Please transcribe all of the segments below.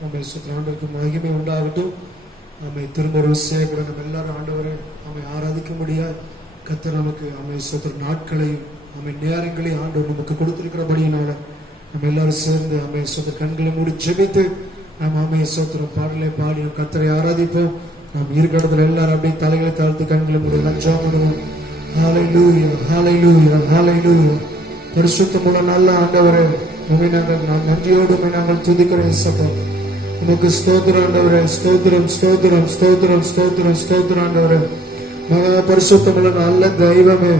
நம்ம ஆண்டவருக்கு மகிமை உண்டாகட்டும். நம்மை திரும்ப ஒரு விஷயம் கூட நம்ம எல்லாரும் ஆண்டவரை நம்மை ஆராதிக்க முடியாது. கர்த்தர் நமக்கு நம்ம நாட்களையும் நம்ம நேரங்களையும் ஆண்டவர் நமக்கு கொடுத்திருக்கிறபடியினால நம்ம எல்லாரும் சேர்ந்து நம்ம கண்களை மூடி ஜெபித்து நம்ம சோத்திரம் பாடலை பாடி கர்த்தரை ஆராதிப்போம். நாம் இருக்கிற இடத்துல எல்லாரும் அப்படியே தலைகளை தாழ்த்து கண்களை மூடி லஞ்சம் பண்ணுவோம். ஹல்லேலூயா, ஹல்லேலூயா, ஹல்லேலூயா. பரிசுத்தமுள்ள நல்ல ஆண்டவரே, உம்மை நாங்கள் நன்றியோடு நாங்கள் துதிக்கிறோம். இயேசுப்பா, உமக்கு ஸ்தோத்திரம் ஆண்டவரே. ஸ்தோத்திரம், ஸ்தோத்திரம், ஸ்தோத்திரம், ஸ்தோத்திரம், ஸ்தோத்திரம் ஆண்டவரே. மகா பரிசுத்தமுள்ள நல்ல தெய்வமே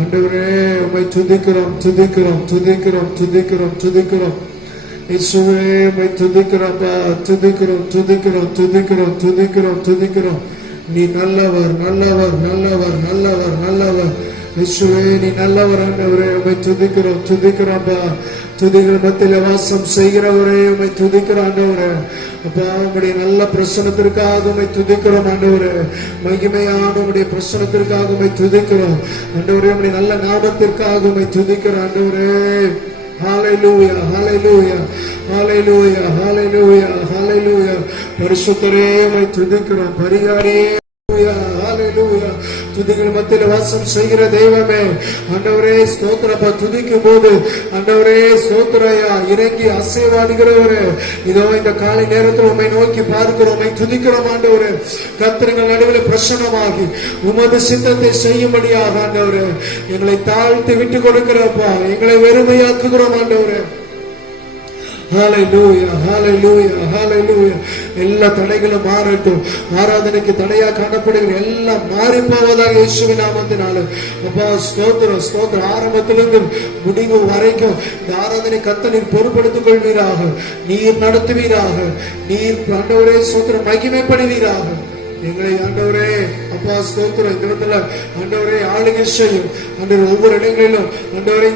ஆண்டவரே, உம்மை துதிக்கிறோம், துதிக்கிறோம், துதிக்கிறோம், துதிக்கிறோம், துதிக்கிறோம். இயேசுவே, உம்மை துதிக்கிறோம்ப்பா, துதிக்கிறோம், துதிக்கிறோம், துதிக்கிறோம், துதிக்கிறோம், துதிக்கிறோம். நீ நல்லவர், நல்லவர், நல்லவர், நல்லவர், நல்லவர். இயேசுவே, நீ நல்லவர் ஆண்டவரே, உம்மை துதிக்கிறோம், துதிக்கிறோம்ப்பா. துதிகள் மத்தியில வாசம் செய்கிறவரே, உம்மை துதிக்கிறோம் ஆண்டவரே. அப்பா, உம்முடைய நல்ல பிரசனத்திற்காக உம்மை துதிக்கிறோம் ஆண்டவரே. மகிமையான உம்முடைய பிரசனத்திற்காக உம்மை துதிக்கிறோம் ஆண்டவரே. உம்முடைய நல்ல நாமத்திற்காக உம்மை துதிக்கிறோம் ஆண்டவரே. ஹல்லேலூயா, ஹல்லேலூயா, ஹல்லேலூயா, ஹல்லேலூயா, ஹல்லேலூயா. பரிசுத்தரே, உம்மை துதிக்கிறோம். பரிகாரியே, ஹல்லேலூயா. துதிகள் மத்தியில வாசம் செய்கிற தெய்வமே ஆண்டவரே, ஸ்தோத்திரப்பா. துதிக்கும் போது ஆண்டவரே ஸ்தோத்திரையா இறங்கி அசைவாடுகிறவரே, இதோ இந்த காலை நேரத்தில் உம்மை நோக்கி பார்க்கிறோம், உம்மை துதிக்கிறோம் ஆண்டவரே. கர்த்தர்கள் நடுவில் பிரசன்னமாகி உமது சித்தத்தை செய்யும்படியாக ஆண்டவரே எங்களை தாழ்த்தி விட்டு கொடுக்கிறப்பா, எங்களை வெறுமையாக்குகிறோம் ஆண்டவரே. ஹல்லேலூயா, ஹல்லேலூயா, ஹல்லேலூயா. எல்லா தடைகளும் மாறட்டும். ஆராதனைக்கு தடையா காணப்படுகிற எல்லாம் மாறி போவதாக இயேசுவின் நாமத்தினால. அப்பா, ஸ்தோத்திரம், ஸ்தோத்திரம். ஆரம்பத்திலிருந்து முடிவு வரைக்கும் இந்த ஆராதனை கர்த்தர் நீர் பொறுப்படுத்திக் கொள்வீராக, நீர் நடத்துவீராக, நீர் ஆண்டவரே ஸ்தோத்திரம் மகிமைப்படுவீராக. எங்களை ஆண்டவரே அப்பா ஸ்தோத்திரம் இந்த இடத்துல ஆண்டவரே ஆளுகை செய்யும் ஆண்டவர். ஒவ்வொரு இடங்களிலும் ஆண்டவரே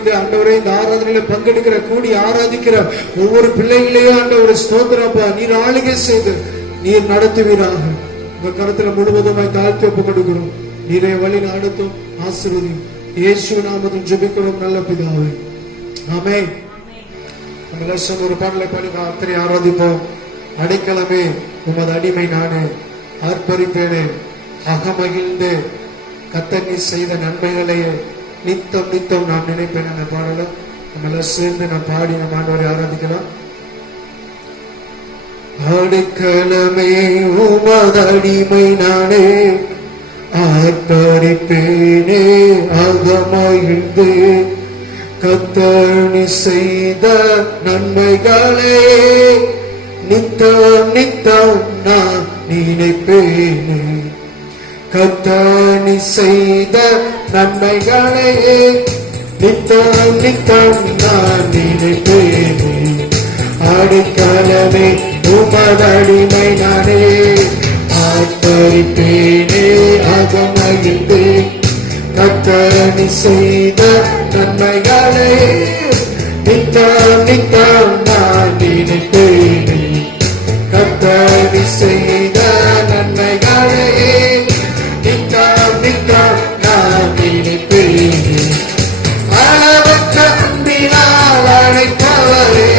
இந்த ஆராதனையில பங்கெடுக்கிற கூடி ஆராதிக்கிற ஒவ்வொரு பிள்ளைகளையும் ஆண்டவரே ஸ்தோத்திரம் அப்பா, நீர் ஆளுகை செய்து நீர் நடத்துவீராக. உங்க கருத்துல முழுவதுமாய் தாழ்த்தி ஒப்பு கொடுக்கிறோம். நீரே வழி நடத்தும், ஆசீர்வதியும். இயேசு நாமத்தில் ஜெபிக்கிறோம் நல்ல பிதாவே, ஆமென். நம்ம ஒரு பாடலை பாடி கர்த்தரை ஆராதிப்போம். அடைக்கலமே உமது அடிமை நானே, ஆர்ப்பரிப்பேனே அகமகிழ்ந்து கர்த்தர் நீ செய்த நன்மைகளையே நித்தம் நித்தம் நான் நினைப்பேன். அந்த பாடலை நம்ம எல்லாம் சேர்ந்து நான் பாடி நம்ம ஆண்டவரை ஆராதிக்கலாம். அடைக்கலமே உமது அடிமை நானே, ஆர்ப்பரிப்பேனே அகமகிழ்ந்து கர்த்தர் நீ செய்த நன்மைகளே நித்தம் நித்தம் நான் நினைப்பேனே. கர்த்தர் நீ செய்த நன்மைகளே நித்தம் நித்தம் நான் நினைப்பேனே. அடைக்கலமே உமது அடிமை நானே, ஆர்ப்பரிப்பேனே அகமகிழ்ந்து கர்த்தர் நீ செய்த நன்மைகளே நித்தம் நித்தம் நான் நினைப்பேனே. கர்த்தர் நீ செய்த நன்மைகளே நித்தம் நித்தம் நான் நினைப்பேனே. அளவற்ற அன்பினால் அழைப்பவரே,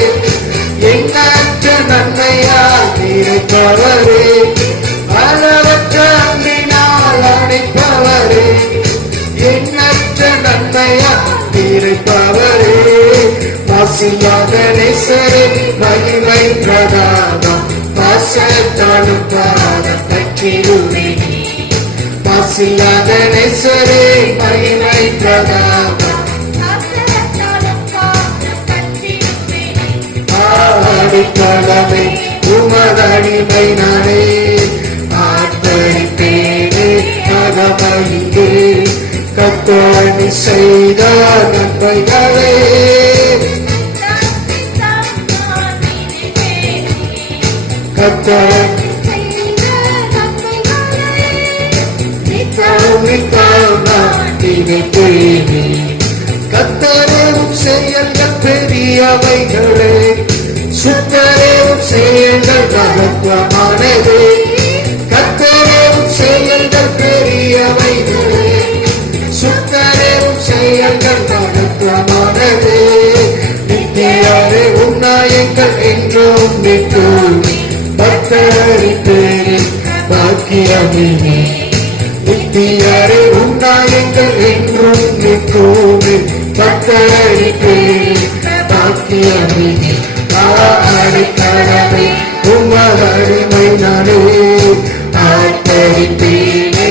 எண்ணற்ற நன்மையால் நிறைப்பவரே. அளவற்ற அன்பினால் அழைப்பவரே, எண்ணற்ற நன்மையால் நிறைப்பவரே. வாசியாக நேசரே மகிமை பிரதானம், வாசத்தாலும் பாதம் தக்கிடுவே. வாசியாக நேசரே மகிமை பிரதானம், அடைக்கலமே உமது அடிமை நானே, ஆர்ப்பரிப்பேனே அகமகிழ்ந்து கர்த்தர் நீ செய்த நன்மைகளே கர்த்தர் நித்தம் நித்தம் நான் நினைப்பேனே. கர்த்தரும் செயல்கள் பெரியவைகளே, சுத்தரும் செயல்கள் மகத்துவமானதே. கர்த்தரும் செயல்கள் பெரியவைகளே, சுத்தரும் செயல்கள் மகத்துவமானதே. நித்தியரே உன்னாயங்கள் என்றோ என்றும் நிற்குமே பக்தரின் பேரில் பாக்கியமே நித்தியரை உன்னாயங்கள் என்றும் நிற்குமே பக்தரின் பேரில் பாக்கியமே அடைக்கலமே உமதடிமை நானே ஆர்ப்பரிப்பேனே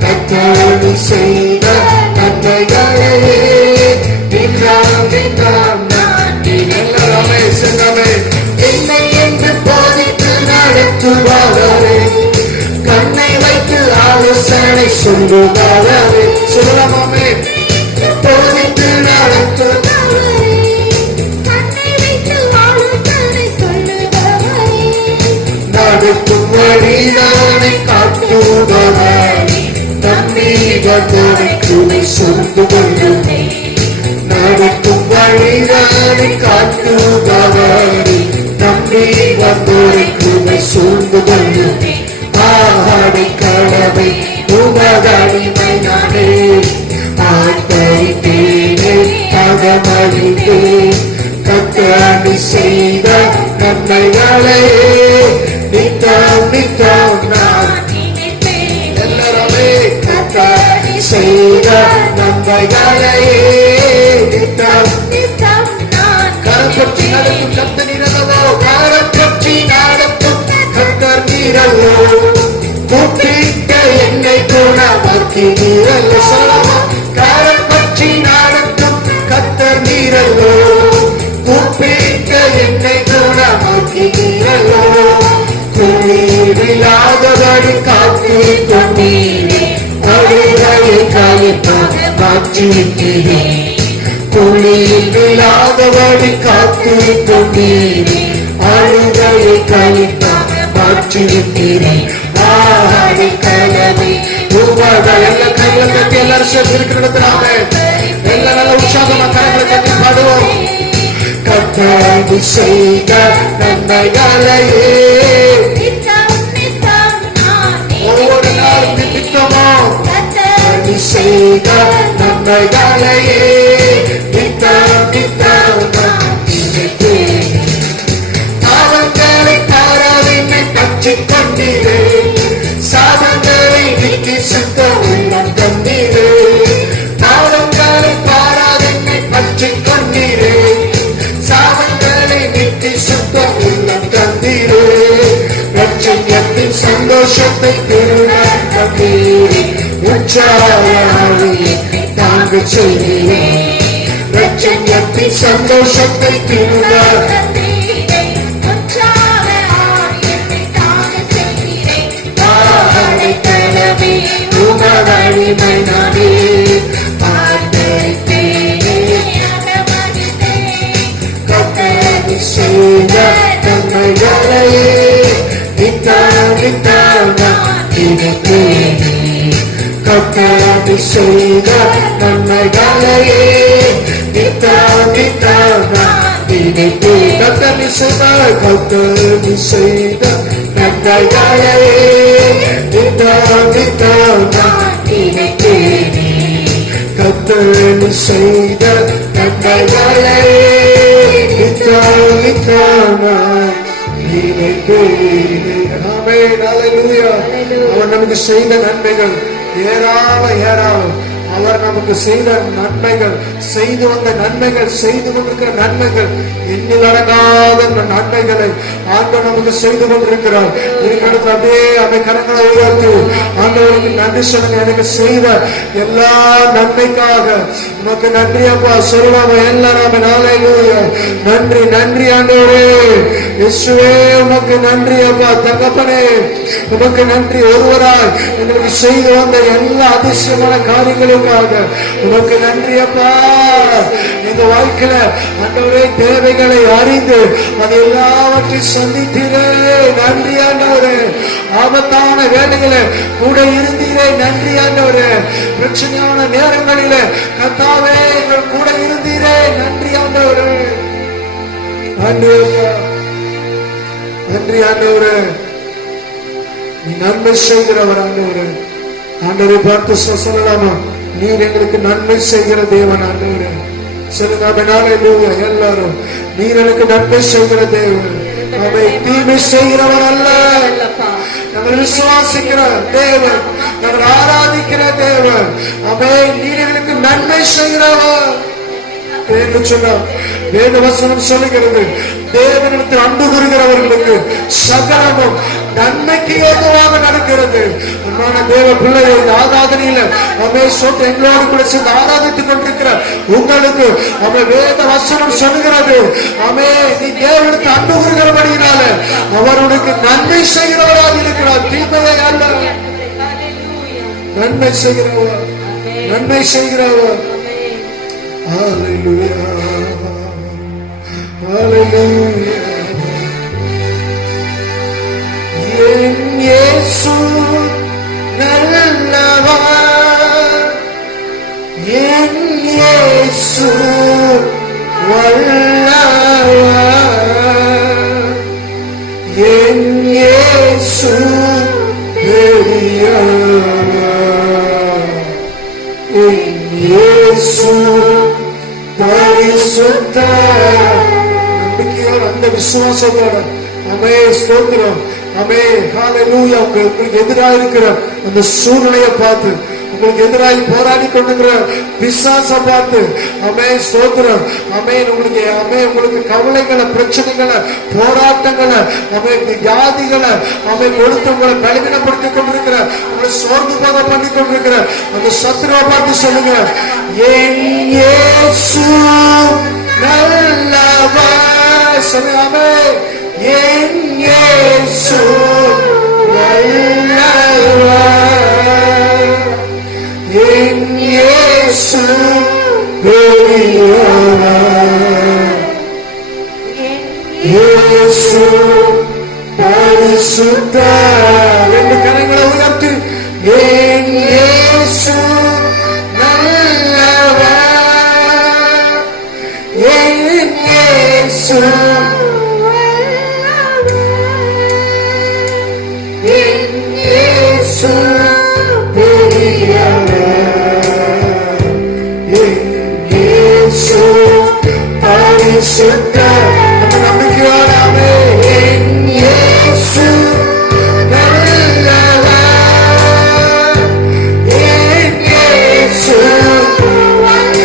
கர்த்தர் செய்த நன்மைகளே எல்லாமே சென்றமே என்னை என்று போதித்து நடத்துவாரே கண்ணை வைத்து ஆலோசனை சொல்லுவாரே சொல்லலாமே போதித்து நடத்தும் வழிதானை காட்டுபவரே தண்ணீரை சொந்து கொள்ளுமே நடத்தும் வழிதானை காட்டுபவரே நம்பி வந்தோரை சூழ்ந்து கொள்ளுமே அடைக்கலமே உமதடிமை நானே ஆர்ப்பரிப்பேனே அகமகிழ்ந்தேன் கர்த்தர் செய்த நன்மைகளே நித்தம் நித்தம் நான் எல்லாருமே கர்த்தர் செய்த நன்மைகளே நித்தம் கரம் பற்றி நடக்கும் கர்த்தர் நீரல்லவோ கரம் பற்றி நடக்கும் கர்த்தர் நீரல்லோ கூப்பிட்ட என்னை குணமாக்கி நீரல்லோ சொல்லலாமா கரம் பற்றி நடக்கும் கர்த்தர் நீரல்லோ கூப்பிட்ட என்னை குணமாக்கி நீரல்லோ குளிரில்லாதபடி காத்து கொண்டீரே அழுகையை கழிப்பாக மாற்றிவிட்டீரே குளிரில்லாதபடி காத்து கொண்டீரே அழுகையை கழிப்பாக மாற்றிவிட்டீரே அடைக்கலமே எல்லா கைகளை கட்டி எல்லாரும் சேர்ந்து இருக்கிறாங்க எல்லாம் நல்ல உற்சாகமா கரங்களை கட்டி பாடுவோம் கர்த்தர் செய்த நன்மைகளையே ஒவ்வொரு நாளும் நிமித்தமோ கர்த்தர் செய்த நன்மைகளையே நித்தம் நித்தம் பாவங்களை பாராவினை பற்றிக் கொண்டீரே சாதங்களை நீக்கி சுத்த உள்ளம் தந்தீரே பாவங்களை பாராவினை பற்றிக் கொண்டீரே சாதங்களை நீக்கி சுத்த உள்ளம் தந்தீரே ரட்சகத்தின் சந்தோஷத்தை திருநாள் தந்தீரே உற்சாகமாவியை தாங்க செய்தீரே ரட்சகத்தின் சந்தோஷத்தை திருநாள் உமதடிமை நானே கர்த்தர் செய்த நன்மைகளையே நித்தம் நித்தம் நான் நினைப்பேனே கர்த்தர் செய்த நன்மைகளையே நித்தம் நித்தம் நான் நினைப்பேன் கர்த்தர் செய்த நன்மைகளையே நித்தம் நித்தம் நான் நினைப்பேனே கர்த்தர் செய்த நன்மைகளையே நித்தம் நித்தம் நான் நினைப்பேனே ஆமென் ஹல்லேலூயா அவர் நமக்கு செய்த நன்மைகள் ஏராளம் ஏராளம் அவர் நமக்கு செய்த நன்மைகள் செய்து வந்த நன்மைகள் செய்து கொண்டிருக்கிற நன்மைகள் எண்ணில் அடங்காத நன்மைகளை ஆண்டவர் நமக்கு செய்து கொண்டிருக்கிறார் இருக்கிறது அப்படியே அந்த கரங்களை உயர்த்தி ஆண்டவருக்கு நன்றி சொல்லுங்க எனக்கு செய்த எல்லா நன்மைக்காக உனக்கு நன்றி அப்பா சொல்லுவாங்க எல்லாரும் ஹல்லேலூயா நன்றி நன்றி ஆண்டவரே இயேசுவே உமக்கு நன்றி அப்பா தகப்பனே உமக்கு நன்றி ஒருவராய் எங்களுக்கு செய்து வந்த எல்லா அதிசயமான காரியங்களுக்காக உமக்கு நன்றி அப்பா எங்க வாழ்க்கையில ஆண்டவரே தேவைகளை அறிந்து அது எல்லாவற்றையும் சந்தித்தீரே நன்றி ஆண்டவரே ஆபத்தான வேலைகளை கூட இருந்தீரே நன்றி ஆண்டவரே பிரச்சனையான நேரங்களில கர்த்தாவே எங்கள் கூட இருந்தீரே நன்றி ஆண்டவரே நன்றி ஆண்டவரே நீ நன்மை செய்கிறவர் ஆண்டவரே. ஆண்டவரை பார்த்து சொல்லலாமா? நீர் எங்களுக்கு நன்மை செய்கிற தேவன் ஆண்டவரே. சொல்லுங்க ஹல்லேலூயா எல்லாரும். நீர் எனக்கு நன்மை செய்கிற தேவன். அவை தீமை செய்கிறவர் அல்ல. நாங்கள் விசுவாசிக்கிற தேவன், நாங்கள் ஆராதிக்கிற தேவன். அவை நீர் எங்களுக்கு நன்மை செய்கிறவர் என்று சொன்னார். வேத வசனம் சொல்லுகிறது, தேவனிடத்தில் அன்பு கூறுகிறவர்களுக்கு சகலமும் நன்மைக்கு ஏதுவாக நடக்கிறது. அன்பான தேவ பிள்ளையை ஆராதனையில எங்களோடு கூட சேர்ந்து ஆராதித்துக் கொண்டிருக்கிற உங்களுக்கு வேத வசனம் சொல்லுகிறது, நீ தேவனிடத்தில் அன்பு கூறுகிறபடியினால அவர்களுக்கு நன்மை செய்கிறவராக இருக்கிறார், தீமையை அல்ல. நன்மை செய்கிறவர், நன்மை செய்கிறவர். Hallelujah, hallelujah. என் இயேசு நல்லவர், என் இயேசு வல்லவர், என் இயேசு பெரியவர், என் இயேசு பரிசுத்த. நம்பிக்கையோட அந்த விசுவாசத்தோட ஸ்தோத்திரம். ஹல்லேலூயா. உங்களுக்கு எதிராக இருக்கிற அந்த சூழ்நிலையை பார்த்து, உங்களுக்கு எதிராக போராடி கொண்டிருக்கிற பிசாச பார்த்து ஸ்தோத்திரம். உங்களுக்கு கவலைகளை, பிரச்சனைகளை, போராட்டங்களை, வியாதிகளை கொடுத்து உங்களை பலவீனப்படுத்திக் கொண்டிருக்கிற, உங்களை சோர்ந்து போக பண்ணி கொண்டிருக்கிற அந்த சத்துருவை பார்த்து சொல்லுங்க, என் இயேசு நல்லவர். சொல்லுங்க, என் இயேசு வல்லவர், என் இயேசு பெரியவர், இயேசு பரிசுத்தர். ரெண்டு கரங்களை உயர்த்தி, என் இயேசு நல்லவர், என் இயேசு பரிசுத்த. அந்த நம்பிக்கையோட என் இயேசு நல்லவர், என் இயேசு இயேசு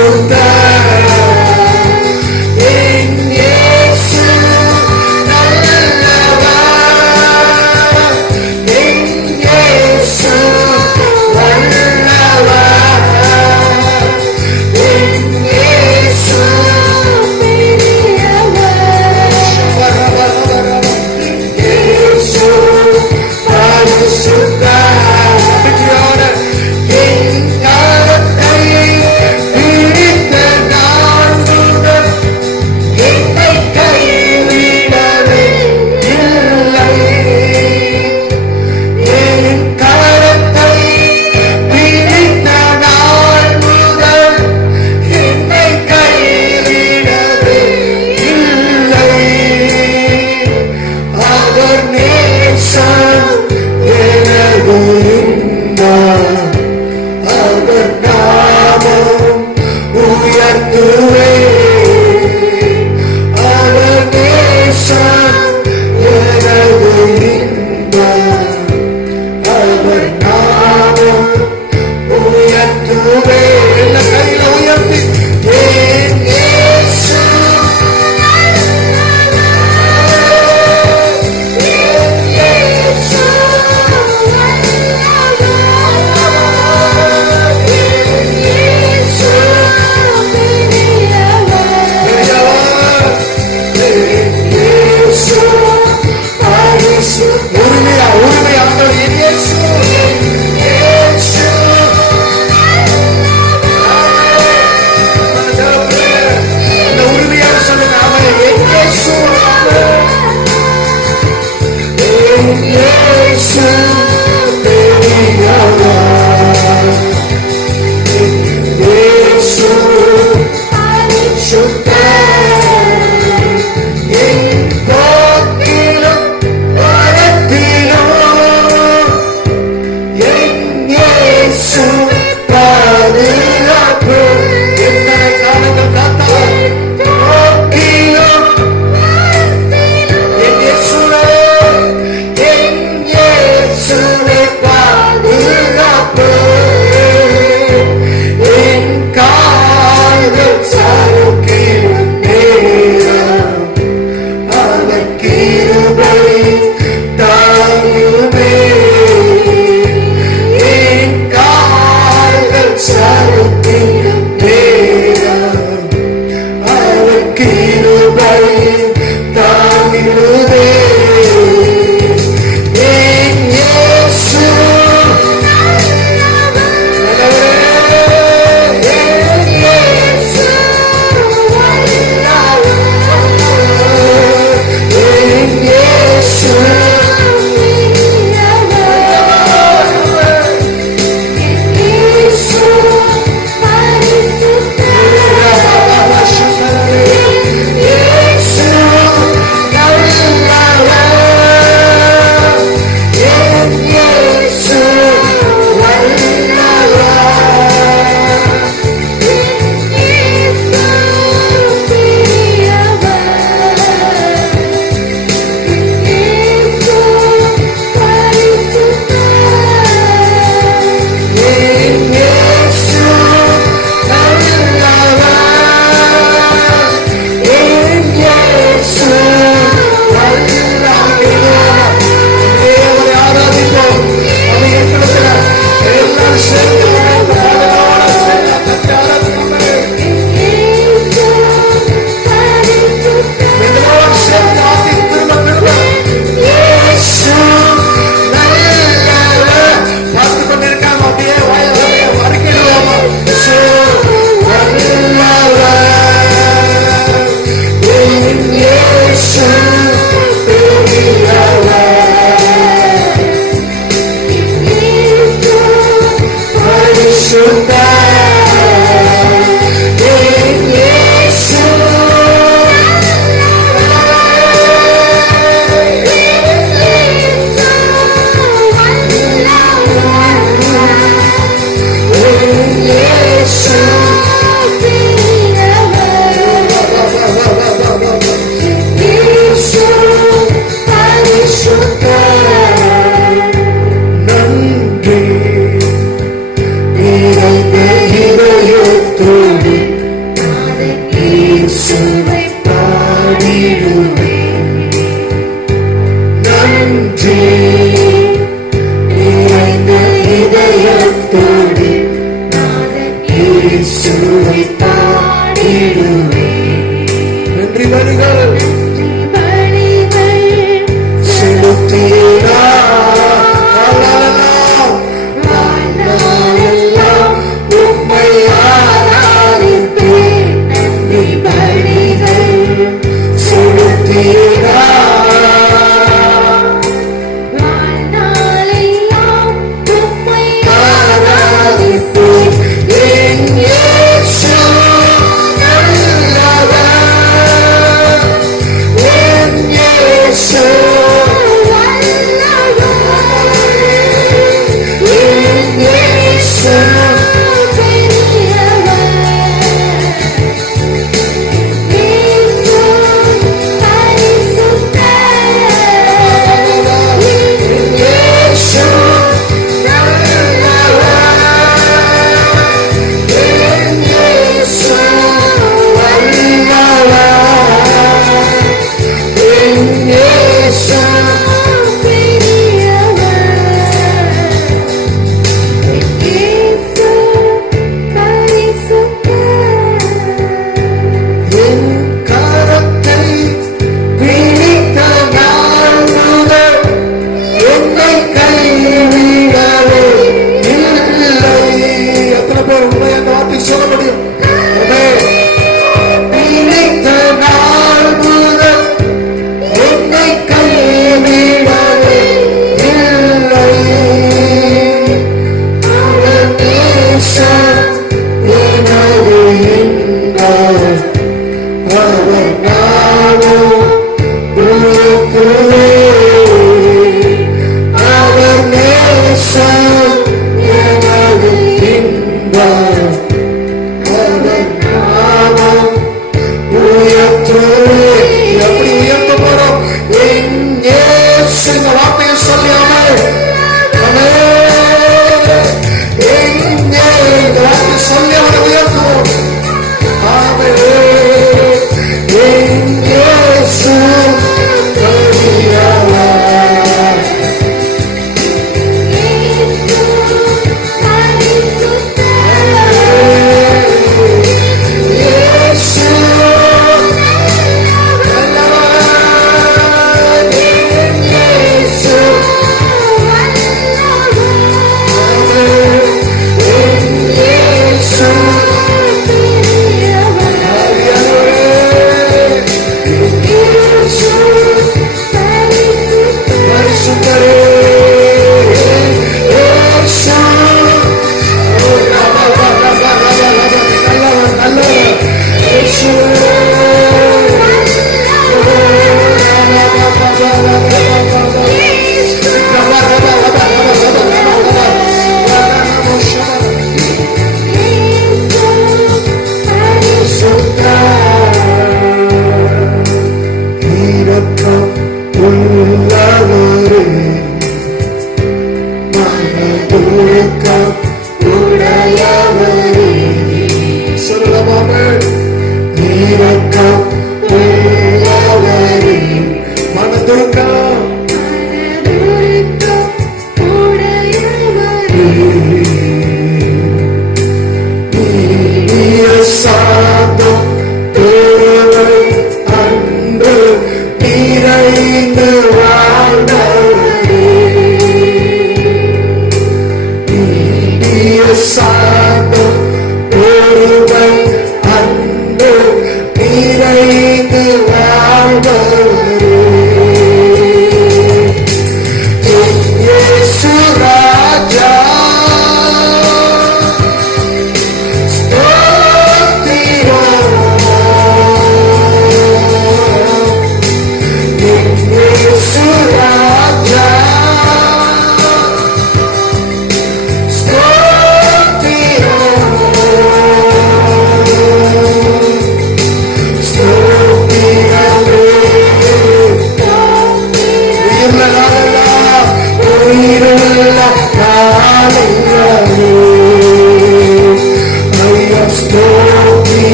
பரிசுத்தர், என் இயேசு நல்லவர். கிருபை தாங்கிடுதே என் இயேசு Yeah.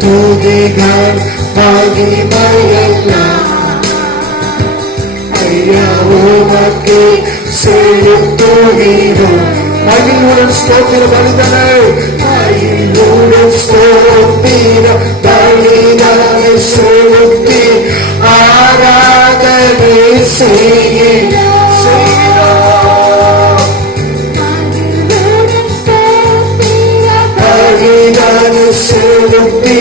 துதிகள் மகிமையெல்லாம் ஐயா உமக்கு செலுத்துகிறோம். மகிழ்வுடன் ஸ்தோத்திர பலிதனை மகிழ்வுடன் ஸ்தோத்திர பலிதனை செலுத்தி ஆராதனை செய்கிறோம். பலிதனை செலுத்தி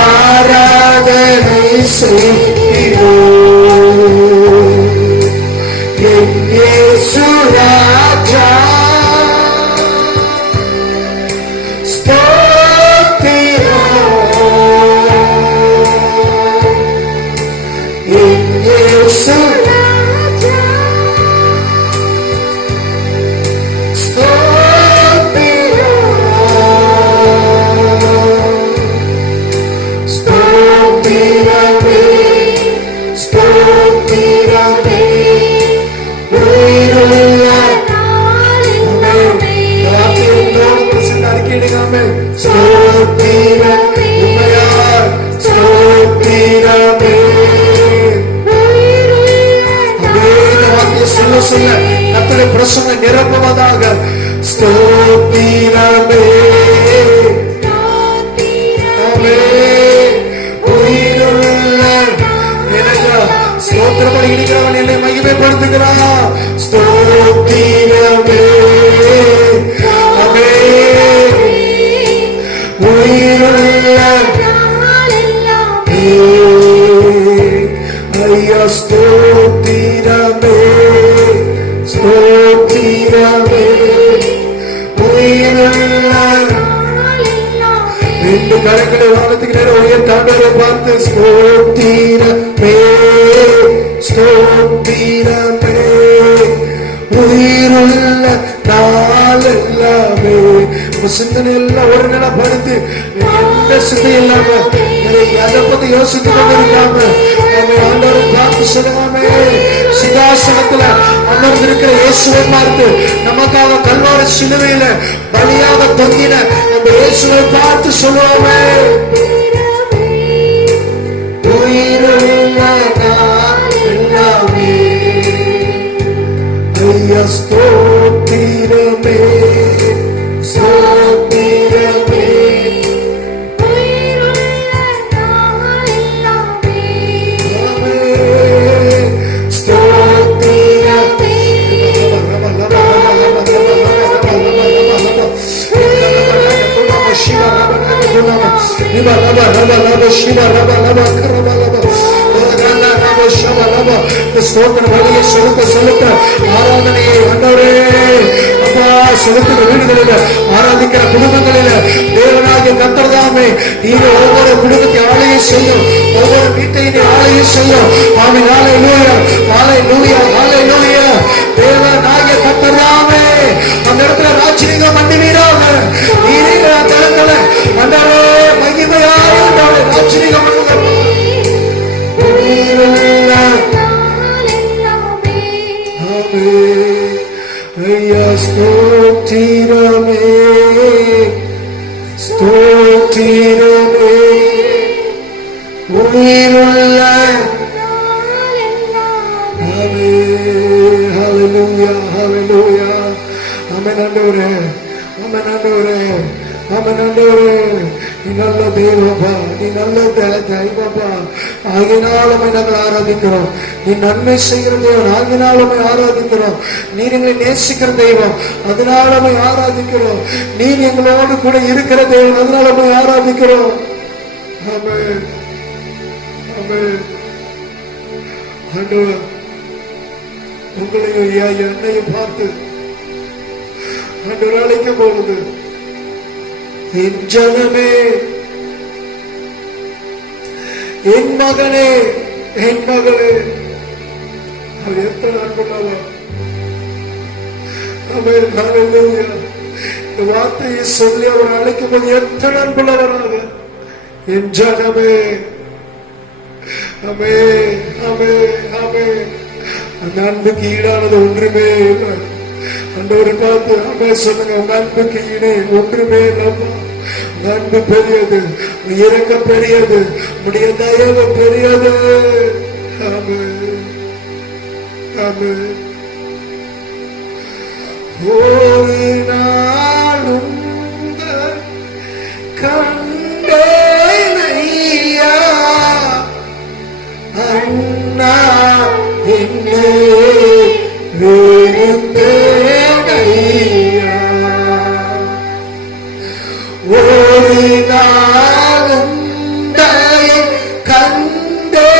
ஆராதனை செய்கிறோம். என் இயேசு ராஜா கர்த்தருடைய பிரசன்னம் நிரப்புவதாக. ஸ்தோத்திரமே உயிருள்ள ஸ்தோத்திரப்படி இருக்கிறவன் என்னை மகிமைப்படுத்துகிறான். ஸ்தோத்திரமே உயிருள்ள ஐயா ஸ்தோத்திரமே ஸ்தோத்திரமே உயிருள்ள. ரெண்டு கரங்களை வானத்துக்கு நேரம் உயர்த்தாண்டவரை பார்த்து ஸ்தோத்திரமே ஸ்தோத்திரமே உயிருள்ள நாளெல்லாமே. சிந்தனை எல்லாம் ஒரு நிலப்படுத்து, எந்த சிந்தை இல்லாம அதை பத்தி யோசித்து கொண்டிருக்காம ஆண்டவரை பார்த்து சொல்லுவாமே. சிங்காசனத்துல அமர்ந்திருக்கிற இயேசுவை பார்த்து நமக்காக கல்வாரி சிலுவையில பலியாக தொங்கின அந்த இயேசுவை பார்த்து சொல்லுவாமே. உயிருள்ள எல்லாமே ஐயா ஸ்தோத்திரமே ஸ்தோத்திரமே ஸ்தோத்திர வழியை செலுத்த செலுத்த ஆராதனையை ஆண்டவரே அப்பா செலுத்துகிற வீடுகளில் ஆராதிக்கிற குடும்பங்களில் தேவனாகிய கர்த்தர் தாமே நீங்க ஒவ்வொரு குடும்பத்தை ஆலய செய்யும், ஒவ்வொரு வீட்டையும் ஆலயம் செய்யும். ஆமென். ஹல்லேலூயா ஹல்லேலூயா ஹல்லேலூயா. தேவனாகிய கர்த்தர் தாமே அந்த இடத்துல ராஜ்ஜியம் பண்ணுவீராக. நீரே அந்த இடத்துல ஆண்டவரே மகிமையாக ஆண்டவரே ராஜ்ஜியம் பண்ணுங்க. ஐயா ஸ்தோத்திரமே ஸ்தோத்திரமே உயிருள்ள. ஹல்லேலூயா ஹல்லேலூயா. ஆமென் ஆண்டவரே ஆமென் ஆண்டவரே ஆமென் ஆண்டவரே. நீ நல்ல தேவப்பா, நீ நல்ல தெய்வப்பா. ஆகினாலுமே நாங்கள் ஆராதிக்கிறோம். நீ நன்மை செய்கிற தேவன், ஆகினாலுமே ஆராதிக்கிறோம். நீர் எங்களை நேசிக்கிற தெய்வம், அதனாலுமே ஆராதிக்கிறோம். நீர் எங்களோடு கூட இருக்கிற தேவன், அதனாலுமே ஆராதிக்கிறோம். ஆமென் ஆமென். ஆண்டவர் உங்களையும் என்னையும் பார்த்து ஆண்டவர் அழைக்கும் பொழுது, என் ஜனமே, என் மகனே, என் மகளே, அவர் எத்தனை அன்புள்ளவர். ஆமென் ஹல்லேலூயா. இந்த வார்த்தையை சொல்லி அவர் அழைக்கும் போது எத்தனை அன்புள்ளவராக, என் ஜனமே. ஆமென் ஆமென் ஆமென். அந்த அன்புக்கு ஈடானது ஒன்றுமே இல்லை. ஆண்டவரை பார்த்து அம்மே சொல்லுங்க, உங்க அன்புக்கு இணை ஒன்றுமே இல்லப்பா. உங்க அன்பு பெரியது, இறக்க பெரியது, உடைய தயவு பெரியது. ஆமென், ஆமென். ஒரு நாளும் கண்டேனையா அண்ணா என்னை வெறுத்தேனையா. ஒரு நாளும் கண்டேனையா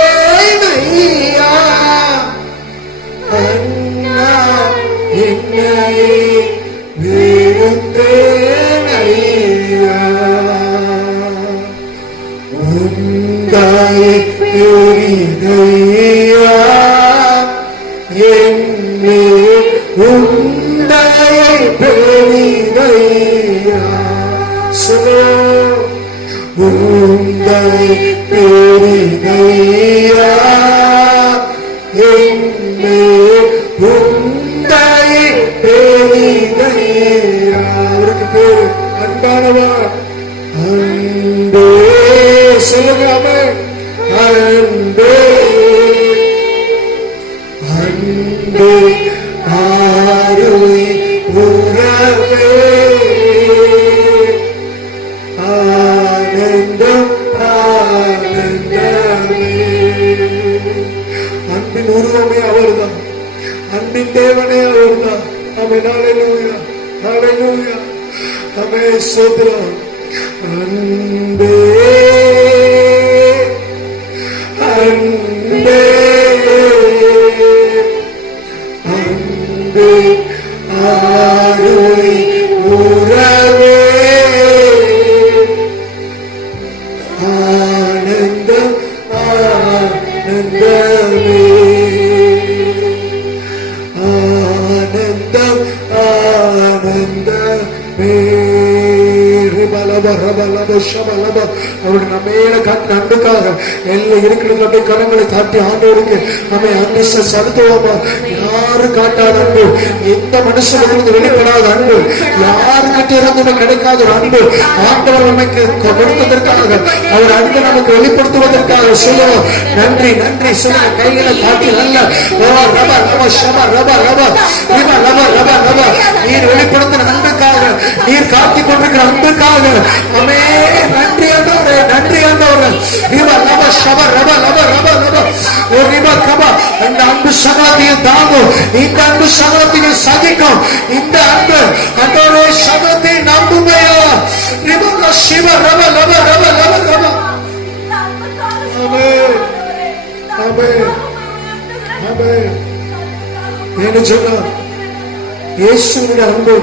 அண்ணா என்னை வெறுத்தேனையா. உந்தாய் பெரிதையா என்னை உந்தாய் பெரிதையா. சொல்லோ உந்தாய் பெரிதையா என்னை உந்தாய் பெரிதையா. அவருக்கு பேரு அன்பானவா, அன்பே. சொல்லுங்க ஆமென். அன்பே, அன்பே ஆருய் உறவே ஆனந்தம் ஆனந்தமே. அன்பின் உருவமே அவர்தான், அன்பின் தேவனே அவர்தான். ஆமென். ஹல்லேலூயா, ஹல்லேலூயா. ஆமென். ஸ்தோத்திரம். அன்பே, அன்பே, அன்பே ஆருய் உறவே ஆனந்தம் ஆனந்தமே. ஆனந்தம் ஆனந்தமே. அவருடைய நம்மையில காட்டின அன்புக்காக எல்லாம் இருக்கிறது அப்படியே கரங்களை காட்டி ஆண்டவருக்கு நம்ம அன்பு செலுத்துவோமா. யாரு காட்டாத அன்பு, எந்த மனுஷனுக்கு வெளிப்படாத அன்பு, யாருக்கிட்ட இருந்து கிடைக்காத ஒரு அன்பு ஆண்டவர் நமக்கு கொடுத்ததற்காக, அவர் அன்பு நமக்கு வெளிப்படுத்துவதற்காக சொல்லுவோம். நன்றி, நன்றி சொல்லுங்க. கைகளை காட்டி நல்ல நீர் வெளிப்படுத்தின அன்புக்காக, நீர் காட்டி கொண்டிருக்கிற அன்புக்காக அமே நன்றி ஆண்டவரே, நன்றி ஆண்டவரே. இந்த அன்பு சகலத்தையும் தாங்கும், இந்த அன்பு சகலத்தையும் சகிக்கும். இந்த அன்பு ஆண்டவரே சகலத்தை நம்புமையா. சிவ ரப ரப ரப ரப ரப. ஆமென், ஆமென், ஆமென். என்ன சொன்னா இயேசுவின் அன்பு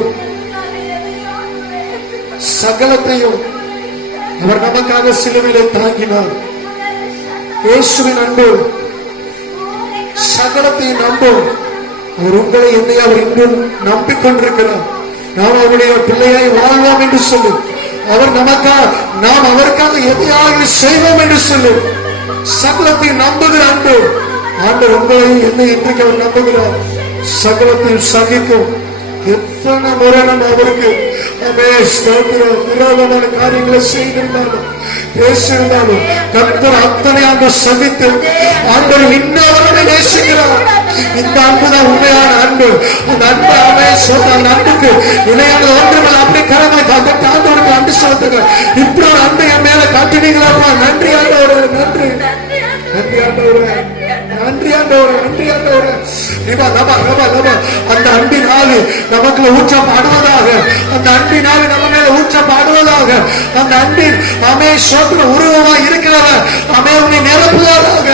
சகலத்தையும் அவர் நமக்காக சிலுவையிலே தாங்கினார். இயேசுவின் அன்பு சகலத்தையும் நம்பும். அவர் உங்களை என்னை அவர் இன்றும் நம்பிக்கொண்டிருக்கிறார். நாம் அவருடைய பிள்ளையை வாழ்வோம் என்று சொல்லு. அவர் நமக்காக, நாம் அவருக்காக எதையாக செய்வோம் என்று சொல்லு. சகலத்தையும் நம்புகிற அன்பு ஆண்டவர் உங்களை என்னை இன்றைக்கு அவர் நம்புகிறார். சகலத்தையும் சகிக்கும். எத்தனை முறை நம்ம அவருக்கு விரோதமான காரியங்களை செய்திருந்தாலும் பேசியிருந்தாலும் கர்த்தர் அத்தனை ஆண்டு சகித்து ஆண்டவர் இன்னொரு நேசிக்கிறார். இந்த அன்புதான் உண்மையான அன்பு. அந்த அன்பு அந்த அன்புக்கு இணையான ஒன்றுகள் அப்படி கரங்களை காத்து ஆண்டவருக்கு அன்பு செலுத்துங்க. இப்படி ஒரு அன்பை என் மேல காட்டினீங்களாப்பா. நன்றி ஆண்டவரே, நன்றி, நன்றி ஆண்டவரே, நன்றி ஆண்டவரே, நன்றி ஆண்டவரே. அந்த அன்பினாலே நமக்குள்ள ஊற்றப்படுவதாக, அந்த அன்பினாலே நம்ம மேல ஊற்றப்படுவதாக, அந்த அன்பின் அமே சோத்திர உருவமா இருக்கிறவர் அமே உன்னை நிரப்புவதாக.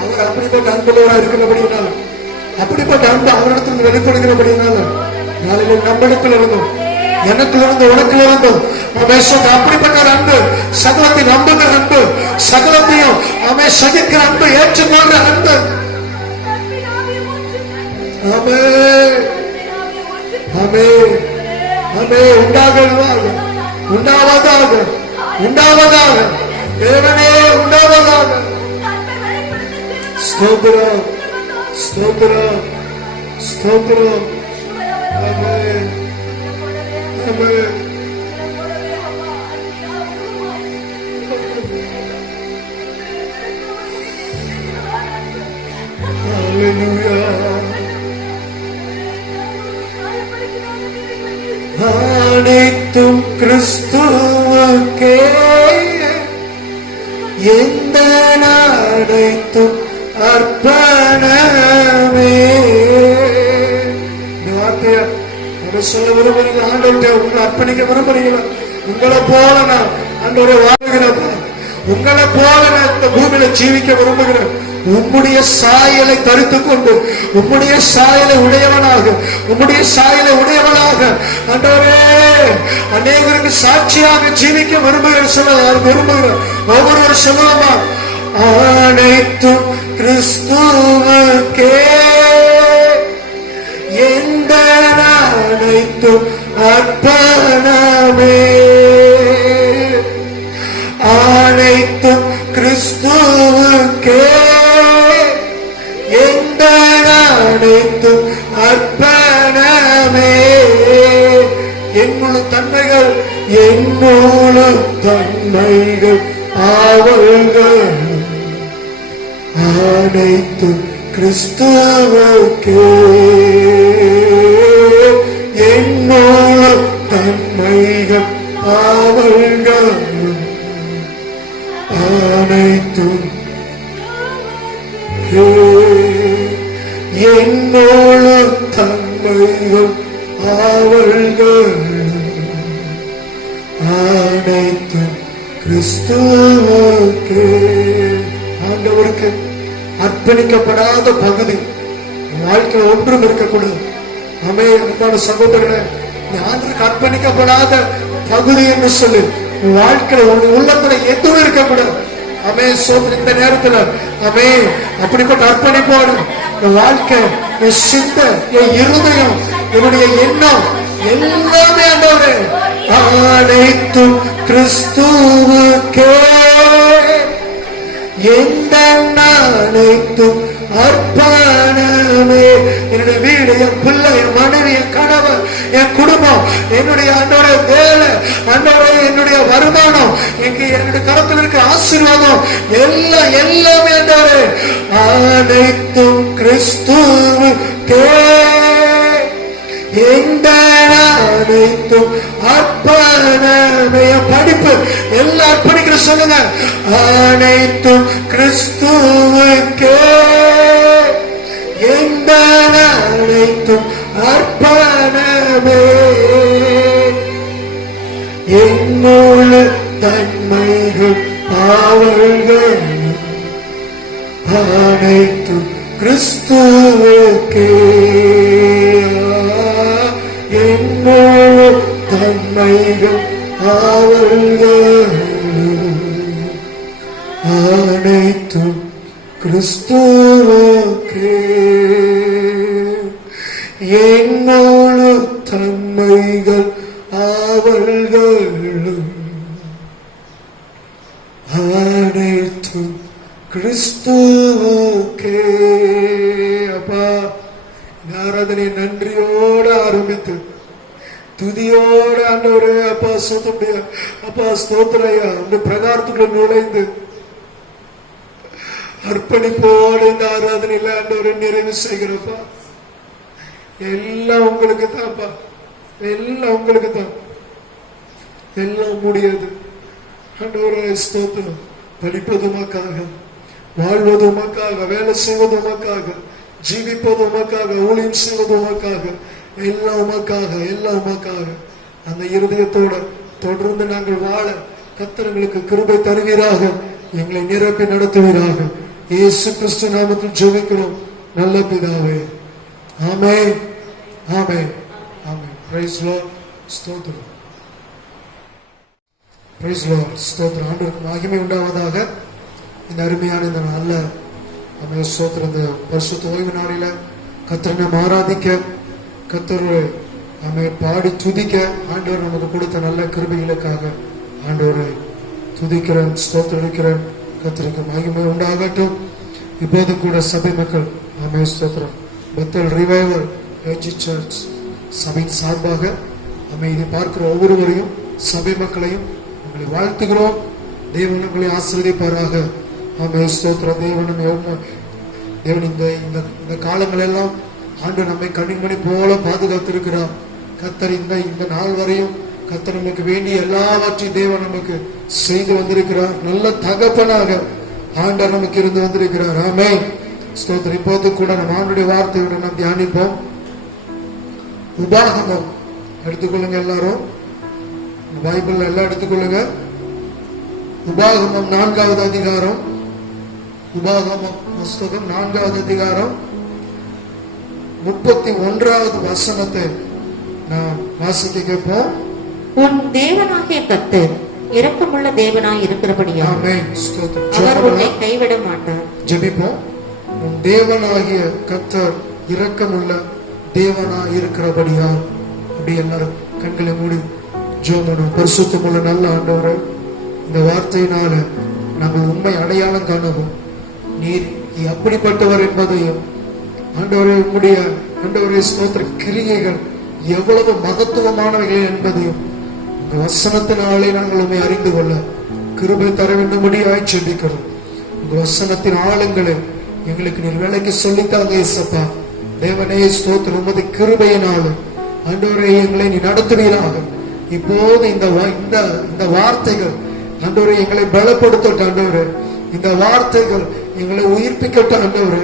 அவர் அப்படிப்பட்ட அன்புள்ளவராக இருக்கிறபடினால, அப்படிப்பட்ட அன்பு அவரிடத்தில் வெளிப்படுகிறபடினால நாளைக்கு நம்மிடத்தில் இருந்தோம், எனக்குள்ள இருந்து உனக்குள்ள இருந்தோம் அப்படிப்பட்ட அன்பு, சகலத்தை நம்புகிற அன்பு, சகலத்தையும் அமே சகிக்கிற அன்பு, ஏற்றுக்கொள்ற அன்பு. ஆமே, ஆமே, ஆமே. உண்டாவதாக, உண்டாவதாக, உண்டாவதாக, தேவனே உண்டாவதாக. ஸ்தோத்திரம், ஸ்தோத்திரம், ஸ்தோத்திரம். ஆமென், ஆமென். ஹல்லேலூயா. அனைத்தும் கிறிஸ்துவுக்கே, எந்த அனைத்தும் அர்ப்பணமே. இந்த வார்த்தைய சொல்ல விரும்புறீங்களா? ஆண்டவர்கிட்ட உங்களை அர்ப்பணிக்க விரும்புறீங்களா? உங்களை போல நான் ஆண்டவரை வாழ்கிறப்ப, உங்களை போல நான் இந்த பூமியில ஜீவிக்க விரும்புகிறேன். உம்முடைய சாயலை தரித்துக் கொண்டு, உம்முடைய சாயலை உடையவனாக, உம்முடைய சாயலை உடையவனாக ஆண்டவரே அநேகருக்கு சாட்சியாக ஜீவிக்க விரும்புகிறேன். சொல்ல விரும்புகிறேன். ஒவ்வொருவரும் சொல்லுவோமா? அனைத்தும் கிறிஸ்துவுக்கே, எந்த அனைத்தும் அர்ப்பணமே. அனைத்தும் கிறிஸ்துவுக்கே, எந்த அனைத்தும் அர்ப்பணமே. என்னுள்ள தன்மைகள், என்னுள்ள தன்மைகள் ஆவல்கள் அனைத்தும் கிறிஸ்துவுக்கே. என்னுள்ள தன்மைகள் ஆவல்கள் அனைத்தும் என்னோட தன்மைகள் ஆவல்கள் அனைத்தும் கிறிஸ்துவுக்கே. ஆண்டவருக்கு அர்ப்பணிக்கப்படாத பகுதி வாழ்க்கையில் ஒன்றும் இருக்கக்கூடாது. அன்பான சகோதரனே, ஆண்டவருக்கு அர்ப்பணிக்கப்படாத பகுதி என்று சொல்லி வாழ்க்கையில உள்ளத்துல எதுவும் இருக்கக்கூடாது. சோதனை இந்த நேரத்துல அப்படிப்பட்ட அர்ப்பணிப்போடு என் வாழ்க்கை, என் சிந்தை, என் இருதயம், என்னுடைய எண்ணம் எல்லாமே ஆண்டவரே அனைத்தும் கிறிஸ்துவுக்கே. எந்த அனைத்தும் அர்ப்பணமே. என்னுடைய வீடு, என் பிள்ளை, என் மனைவி, என் கணவர், என் குடும்பம், என்னுடைய ஆண்டவரே வேலை, ஆண்டவரே என்னுடைய வருமானம், என்னுடைய கரத்தில் இருக்க ஆசீர்வாதம் எல்லாமே ஆண்டவரே அனைத்தும் கிறிஸ்துவுக்கே. எந்த அனைத்தும் அர்ப்பணமே. படிப்பு எல்லாம் அர்ப்பணிக்கிற சொல்லுங்க. அனைத்தும் கிறிஸ்துவுக்கே, எந்த அனைத்தும் அர்ப்பணமே. என்னுள்ள தன்மைகள் ஆவல்கள் அனைத்தும் கிறிஸ்துவுக்கே. என்னுள்ள தன்மைகள் ஆவல்கள் அனைத்தும் கிறிஸ்துவுக்கே. என்னோட தன்மைகள் ஆவல்களும் அனைத்தும் கிறிஸ்துவுக்கே. அப்பா, ஆராதனை நன்றியோடு ஆரம்பித்து துதியோடு ஆண்டவரே அப்பா சொல்ல முடியாது. அப்பா ஸ்தோத்திரையா, அந்த பிரகாரத்துக்குள்ள நுழைந்து அர்ப்பணிப்போடு இந்த ஆராதனையில ஆண்டவரை நிறைவு செய்கிறப்பா. எல்லாம் உங்களுக்கு தான்ப்பா, எல்லாம் உங்களுக்கு தான். எல்லாம் முடியாது ஆண்டவரே ஸ்தோத்திரம். படிப்பது உமக்காக, வாழ்வது உமக்காக, வேலை செய்வது உமக்காக, ஜீவிப்பது உமக்காக, ஊழியம் செய்வது உமக்காக, எல்லாம் உமக்காக, எல்லாம் உமக்காக. அந்த இருதயத்தோட தொடர்ந்து நாங்கள் வாழ கர்த்தர் எங்களுக்கு கிருபை தருவீராக, எங்களை நிரப்பி நடத்துவீராக. இயேசு கிறிஸ்து நாமத்தில் ஜெபிக்கிறோம் நல்ல பிதாவே. ஆமென், ஆமென், ஆமென். பிரைஸ் லார்ட், ஸ்தோத்திரம். பிரைஸ் லார்ட், ஸ்தோத்திரம். ஆண்டவருக்கு மகிமை உண்டாவதாக. இந்த அருமையான இந்த நல்ல ஸ்தோத்திரம், இந்த பரிசுத்த ஓய்வு நாளில கர்த்தரை நாம் ஆராதிக்க, கர்த்தரை பாடி துதிக்க ஆண்டவர் நமக்கு கொடுத்த நல்ல கிருபைகளுக்காக ஆண்டவரை துதிக்கிறேன், ஸ்தோத்திரிக்கிறேன். கர்த்தருக்கு மகிமை உண்டாகட்டும். இப்போது கூட சபை மக்கள் ஆமே ஸ்தோத்திரம் பெத்தல் ரிவைவல் சர்ச் சபையின் சார்பாக ஆமே இதை பார்க்கிற ஒவ்வொருவரையும் சபை மக்களையும் உங்களை வாழ்த்துகிறோம். தேவன் உங்களை ஆசீர்வதிப்பாராக. ஆமே ஸ்தோத்திரம். தேவன் இந்த காலங்கள் எல்லாம் ஆண்டு நம்மை கண்ணின்மணி போல பாதுகாத்திருக்கிறார். கர்த்தர் இந்த நாள் வரையும் கர்த்தர் நமக்கு வேண்டிய எல்லாவற்றையும் தேவன் நமக்கு செய்து வந்திருக்கிறார். நல்ல தகப்பனாக ஆண்டவர் நமக்கு இருந்து வந்திருக்கிறார். ஆமென் ஸ்தோத்திரம். இப்போது கூட நம்ம ஆண்டுடைய வார்த்தையோட நாம் தியானிப்போம். உபாகமம் எடுத்துக்கொள்ளுங்க, எல்லாரும் பைபிள் எல்லாம் எடுத்துக்கொள்ளுங்க. உபாகமம் 4வது அதிகாரம். உபாகமம் புஸ்தகம் 4வது அதிகாரம் 31வது வசனத்தை நாம் வாசிக்க கேட்போம். உன் தேவனாகிய கர்த்தர் இரக்கமுள்ள தேவனாய் இருக்கிறபடியால் ஆமென் ஸ்தோத்திரம். அவர் உன்னை கைவிட மாட்டார். ஜெபிப்போம். உன் தேவனாகிய கர்த்தர் இரக்கமுள்ள தேவனாய் இருக்கிறபடியால். அப்படி எல்லாரும் கண்களை மூடி ஜெபம். பரிசுத்தமுள்ள நல்ல ஆண்டவரே, இந்த வார்த்தையினால நாங்கள் உண்மை அடையாளம் காணவும் நீர் அப்படிப்பட்டவர் என்பதையும் ஆண்டவரே உம்முடைய ஆண்டவரே ஸ்தோத்திர கிரியைகள் எவ்வளவு மகத்துவமானவைகள் என்பதையும் இந்த வசனத்தினாலே நாங்கள் உண்மை அறிந்து கொள்ள கிருபை தர வேண்டும்படியாய் ஜெபிக்கிறோம். இந்த வசனத்தின் ஆழங்களை எங்களுக்கு நீர் வேலைக்கு சொல்லித்தாங்க இயேசப்பா. தேவனே ஸ்தோத்திரம். உமது கிருபையினால ஆண்டவரே எங்களை நீ நடத்துவீராக. இப்போது இந்த வார்த்தைகள் ஆண்டவரே எங்களை பலப்படுத்தட்டும். ஆண்டவரே இந்த வார்த்தைகள் எங்களை உயிர்ப்பிக்கட்டும். ஆண்டவரே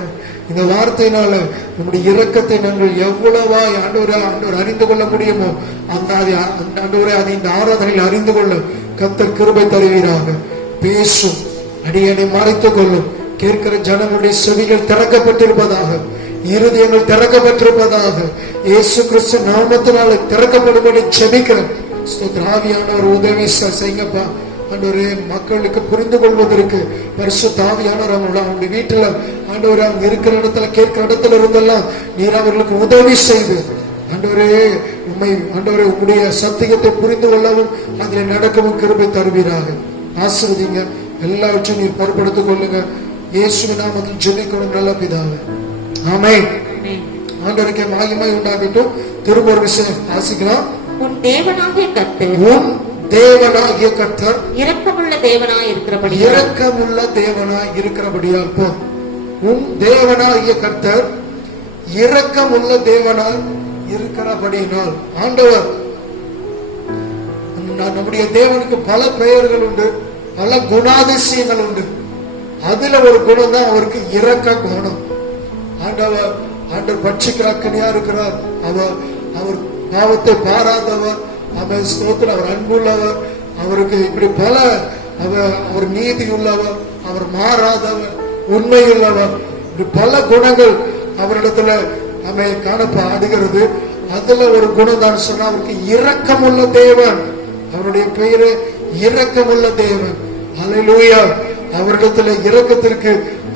இந்த வார்த்தையினால நம்முடைய இரக்கத்தை நாங்கள் எவ்வளவாய் ஆண்டவர் அறிந்து கொள்ள முடியுமோ அந்த ஆண்டவரே அதை இந்த ஆராதனையில் அறிந்து கொள்ள கர்த்தர் கிருபை தருவீராக. பேசும் அடியனை மறைத்துக் கொள்ளும். கேட்கிற ஜனங்களுடைய செவிகள் திறக்கப்பட்டிருப்பதாக, இருதயங்கள் திறக்கப்பட்டிருப்பதாக. இயேசு கிறிஸ்து நாமத்தினால திறக்கப்படும்படி ஜெபிக்கிறேன். ஆவியானவர் உதவி செய்யுங்கப்பா. ஆண்டவரே மக்களுக்கு புரிந்து கொள்வதற்கு பரிசுத்த ஆவியானவர் அவங்களுடைய வீட்டுல ஆண்டவரே அவங்க இருக்கிற இடத்துல கேட்கிற இடத்துல இருந்தெல்லாம் நீர் அவர்களுக்கு உதவி செய்து ஆண்டவரே ஆண்டவரே உங்களுடைய சத்தியத்தை புரிந்து கொள்ளவும் அதில் நடக்கவும் கிருபை தருவீராக. ஆசீர்வதிங்க. எல்லாவற்றையும் நீர் பொறுப்படுத்திக் கொள்ளுங்க. இயேசுவின் நாமத்தில் ஜெபிக்கிறோம் நல்ல பிதாவே. ஆமென். ஆண்டவருக்கே மகிமை உண்டாகட்டும். திரும்ப ஒரு விஷயம் வாசிக்கலாம். உன் தேவனாகிய கர்த்தர் தேவனாகிய கர்த்தர் இரக்கமுள்ள தேவனாய் இருக்கிறபடியால். இரக்கமுள்ள தேவனாய் இருக்கிறபடியால். போ. உன் தேவனாகிய கர்த்தர் இரக்கமுள்ள தேவனாய் இருக்கிறபடியினால். ஆண்டவர் நம்முடைய தேவனுக்கு பல பெயர்கள் உண்டு, பல குணாதிசயங்கள் உண்டு. அதுல ஒரு குணம் தான் அவருக்கு இரக்க குணம். ஆண்டவர் பட்சிக்கிற இருக்கிறார். அவர் பாவத்தை பாராதவர். அவர் ஸ்தோத்திரம். அவர் அன்புள்ளவர். அவருக்கு இப்படி பல அவர் நீதி உள்ளவர், அவர் மாறாதவர், உண்மையுள்ளவர். இப்படி பல குணங்கள் அவரிடத்துல நம்ம காணப்படுகிறது. அதுல ஒரு குணம் தான் சொன்னா அவருக்கு இரக்கமுள்ள தேவன். அவருடைய பெயரு இரக்கமுள்ள தேவன். அல்லேலூயா. அவரிடத்துல இரக்கத்திற்கு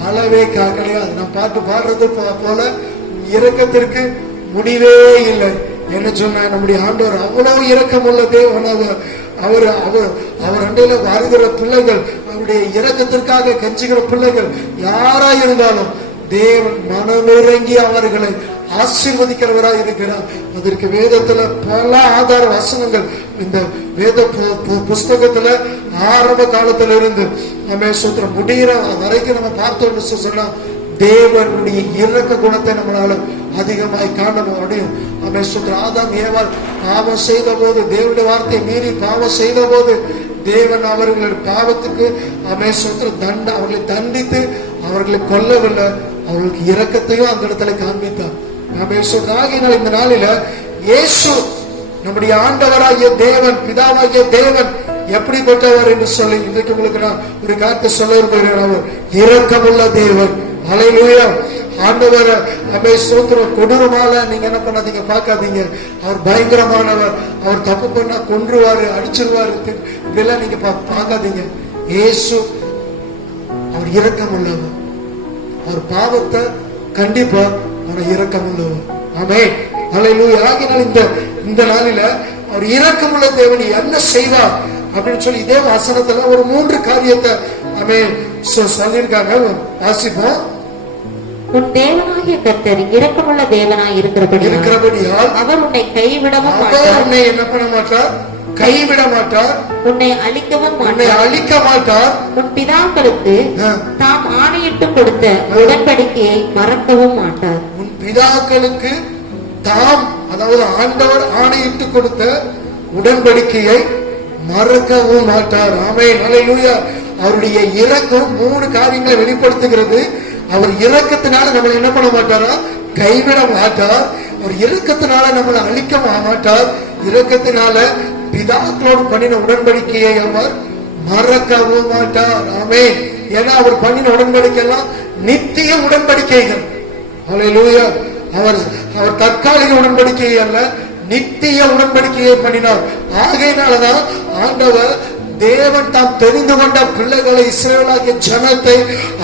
அளவே கிடையாது. நான் பாட்டு பாடுறது போல இரக்கத்திற்கு முடிவே இல்லை. என்ன சொன்னா நம்முடைய ஆண்டவர் அவ்வளவு இரக்கமுள்ள தேவன். அவர் அண்டையில வருகிற பிள்ளைகள், அவருடைய இரக்கத்திற்காக கெஞ்சுகிற பிள்ளைகள் யாரா இருந்தாலும் தேவன் மனமிறங்கி அவர்களை ஆசீர்வதிக்கிறவராய் இருக்கிறார். அதற்கு வேதத்துல பல ஆதார வசனங்கள் இந்த வேத புஸ்தகத்துல ஆரம்ப காலத்துல இருந்து நம்ம சொல்றோம் முடிகிற வரைக்கும் நம்ம பார்த்தோம்னு சொன்னா தேவனுடைய இரக்க குணத்தை நம்மளால அதிகமாய் காண முடியும். ஆதாம் ஏவாள் பாவம் செய்த போது, தேவனுடைய வார்த்தை மீறி பாவம் செய்த போது தேவன் அவர்களுடைய பாவத்துக்கு அவர்களை தண்டித்து அவர்களை கொல்லவில்லை, அவர்களுக்கு இரக்கத்தையும் அந்த இடத்துல காண்பித்தார். ஆகினால் இந்த நாளில இயேசு நம்முடைய ஆண்டவராகிய தேவன், பிதாவாகிய தேவன் எப்படிப்பட்டவர் என்று சொல்லி இன்றைக்கு உங்களுக்கு நான் ஒரு காரியத்தை சொல்ல விரும்புகிறேன். அவர் இரக்கமுள்ள தேவன். அல்லேலூயா. ஆண்டவர் கொடூரமால நீங்க என்ன பண்ணாதீங்க, பார்க்காதீங்க. அவர் பயங்கரமானவர். அவர் தப்பு பண்ணா கொன்றுவாரு, அடிச்சிருவாரு, இதெல்லாம் நீங்க பார்க்காதீங்க. இயேசு அவர் இரக்கம் உள்ளவர். அவர் பாவத்தை கண்டிப்பா அவர் இரக்கம் உள்ளவர். ஆமென். அல்லேலூயா. ஆகினால் இந்த நாளில அவர் இரக்கமுள்ள தேவன் என்ன செய்வார் அப்படின்னு சொல்லி இதே வசனத்துல ஒரு 3 காரியத்தை சொல்லியிருக்காங்க. வாசிப்போம். உன் தேவனாகிய கர்த்தர் இரக்கமுள்ள தேவனாய் இருக்கிறபடியால் அவர் உன்னை கைவிடவும் அவர் மாட்டார். உன்னை என்ன பண்ண மாட்டார்? கைவிட மாட்டார். உன்னை அழிக்கவும் உன்னை மாட்டார். அழிக்க மாட்டார். உன் பிதாக்களுக்கு ஆ. தாம் ஆணையிட்டு கொடுத்த உடன்படிக்கையை மறக்கவும் மாட்டார். உன் பிதாக்களுக்கு தாம், அதாவது ஆண்டவர் ஆணையிட்டு கொடுத்த உடன்படிக்கையை மறக்கவும் மாட்டார். ஆமென், ஹல்லேலூயா. அவருடைய இரக்கம் 3 காரியங்களை வெளிப்படுத்துகிறது. அவர் இரக்கத்தினால நம்மளை என்ன பண்ண மாட்டாரா? கைவிட மாட்டார். அவர் இரக்கத்தினால நம்மளை அழிக்க மாட்டார். இரக்கத்தினால பிதாக்களோடு பண்ணின உடன்படிக்கையை அவர் மறக்கவும் மாட்டார். ஆமென். ஏன்னா அவர் பண்ணின உடன்படிக்கை எல்லாம் நித்திய உடன்படிக்கைகள். ஹல்லேலூயா. அவர் தற்காலிக உடன்படிக்கை அல்ல, நித்திய உடன்படிக்கையை பண்ணினார். ஆகையினாலதான் ஆண்டவர் தேவன் தாம் தெரிந்து கொண்ட பிள்ளைகளை, இஸ்ரவேலாகிய ஜனத்தை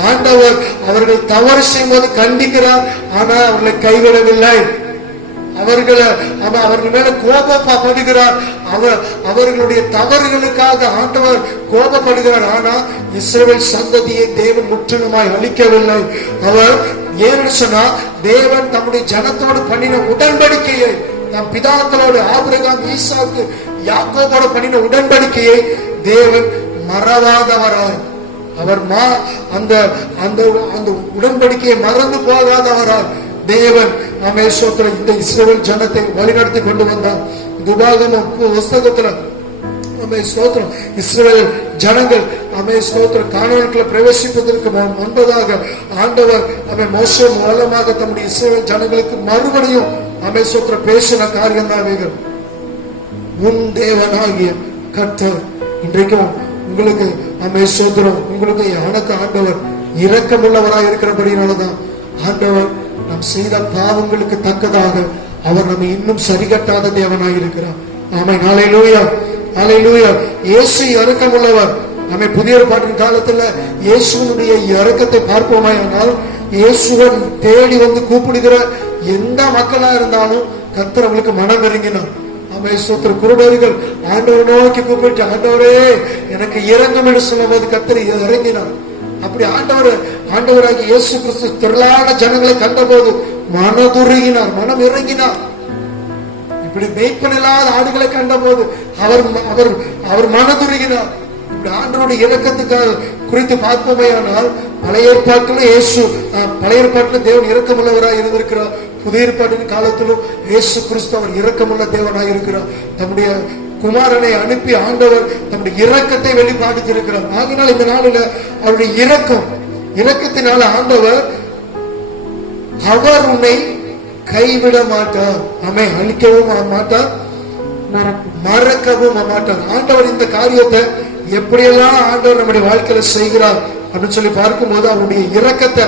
ஆண்டவர் அவர்கள் தவறு செய்யும்போது கண்டிக்கிறார். ஆனால் அவர்களை கைவிடவில்லை. அவர்கள் மேல கோபப்படுகிறார். அவர்களுடைய தவறுகளுக்காக ஆண்டவர் கோபப்படுகிறார். ஆனா இஸ்ரவேல் சந்ததியை தேவன் முற்றிலுமாய் அழிக்கவில்லை. அவர் ஏன்னு சொன்னா, தேவன் தம்முடைய ஜனத்தோடு பண்ணின உடன்படிக்கையை, நம் பிதாக்களோடு ஆபிரகாம், ஈசாக்கு, யாக்கோபோடு பண்ணின உடன்படிக்கையை தேவன் மறவாதவராய், அவர் அந்த உடன்படிக்கையை மறந்து போகாதவராய் தேவன் ஆமென் இந்த இஸ்ரவேல் ஜனத்தை வழிநடத்தி கொண்டு வந்தார். உபாகமம் புஸ்தகத்துல இஸ்ரவேல் ஜனங்கள் கானானுக்குள்ள பிரவேசிப்பதற்கு முன்பதாக ஆண்டவர் மோசே மூலமாக தம்முடைய இஸ்ரவேல் ஜனங்களுக்கு மறுபடியும் பேசின காரியம் தான் இவைகள். உன் தேவனாகிய கர்த்தர். இன்றைக்கும் உங்களுக்கு உங்களுக்கு எனக்கு ஆண்டவர் இரக்கமுள்ளவராய் இருக்கிறபடினாலதான் ஆண்டவர் நாம் செய்த பாவங்களுக்கு தக்கதாக அவர் நம்மை இன்னும் சரிகட்டாத தேவனாய் இருக்கிறார். ஆமென், ஹல்லேலூயா, ஹல்லேலூயா. இயேசு இரக்கமுள்ளவர். நம்ம புதிய ஏற்பாட்டின் காலத்துல இயேசுவினுடைய இரக்கத்தை பார்ப்போமானால், இயேசுவன் தேடி வந்து கூப்பிடுகிற எந்த மக்களா இருந்தாலும் கர்த்தர் அவங்களுக்கு மனம் இறங்கினார். குருடர்கள் ஆண்டவர் நோக்கி கூப்பிட்டு, ஆண்டவரே எனக்கு இறங்கும் என்று சொல்லும் போது கர்த்தர் இறங்கினார். அப்படி ஆண்டவராகிய இயேசு கிறிஸ்து திரளான ஜனங்களை கண்டபோது மனதுருகினார், மனம் இறங்கினார். இப்படி மேய்ப்பன் இல்லாத ஆடுகளை கண்டபோது அவர் மனதுருகினார். இப்படி ஆண்டவருடைய இரக்கத்துக்காக குறித்து பார்ப்போமேயானால், பழைய ஏற்பாட்டில் தேவன் இரக்கமுள்ளவராய் இருந்திருக்கிறார். புதிய ஏற்பாட்டின் காலத்திலும் இயேசு கிறிஸ்து அவர் இரக்கமுள்ள தேவனாய் இருக்கிறார். தம்முடைய குமாரனை அனுப்பி ஆண்டவர் தம்முடைய இரக்கத்தை வெளிப்படுத்தியிருக்கிறார். ஆகினால் இந்த நாளில அவருடைய இரக்கத்தினால ஆண்டவர் அவர் உன்னை கைவிட மாட்டார். ஆமென், அழிக்கவும் மாட்டார், மறக்கவும் மாட்டார். ஆண்டவர் இந்த காரியத்தை எப்படியெல்லாம் ஆண்டவர் நம்முடைய வாழ்க்கையில செய்கிறார் அப்படின்னு சொல்லி பார்க்கும்போது, அவருடைய இரக்கத்தை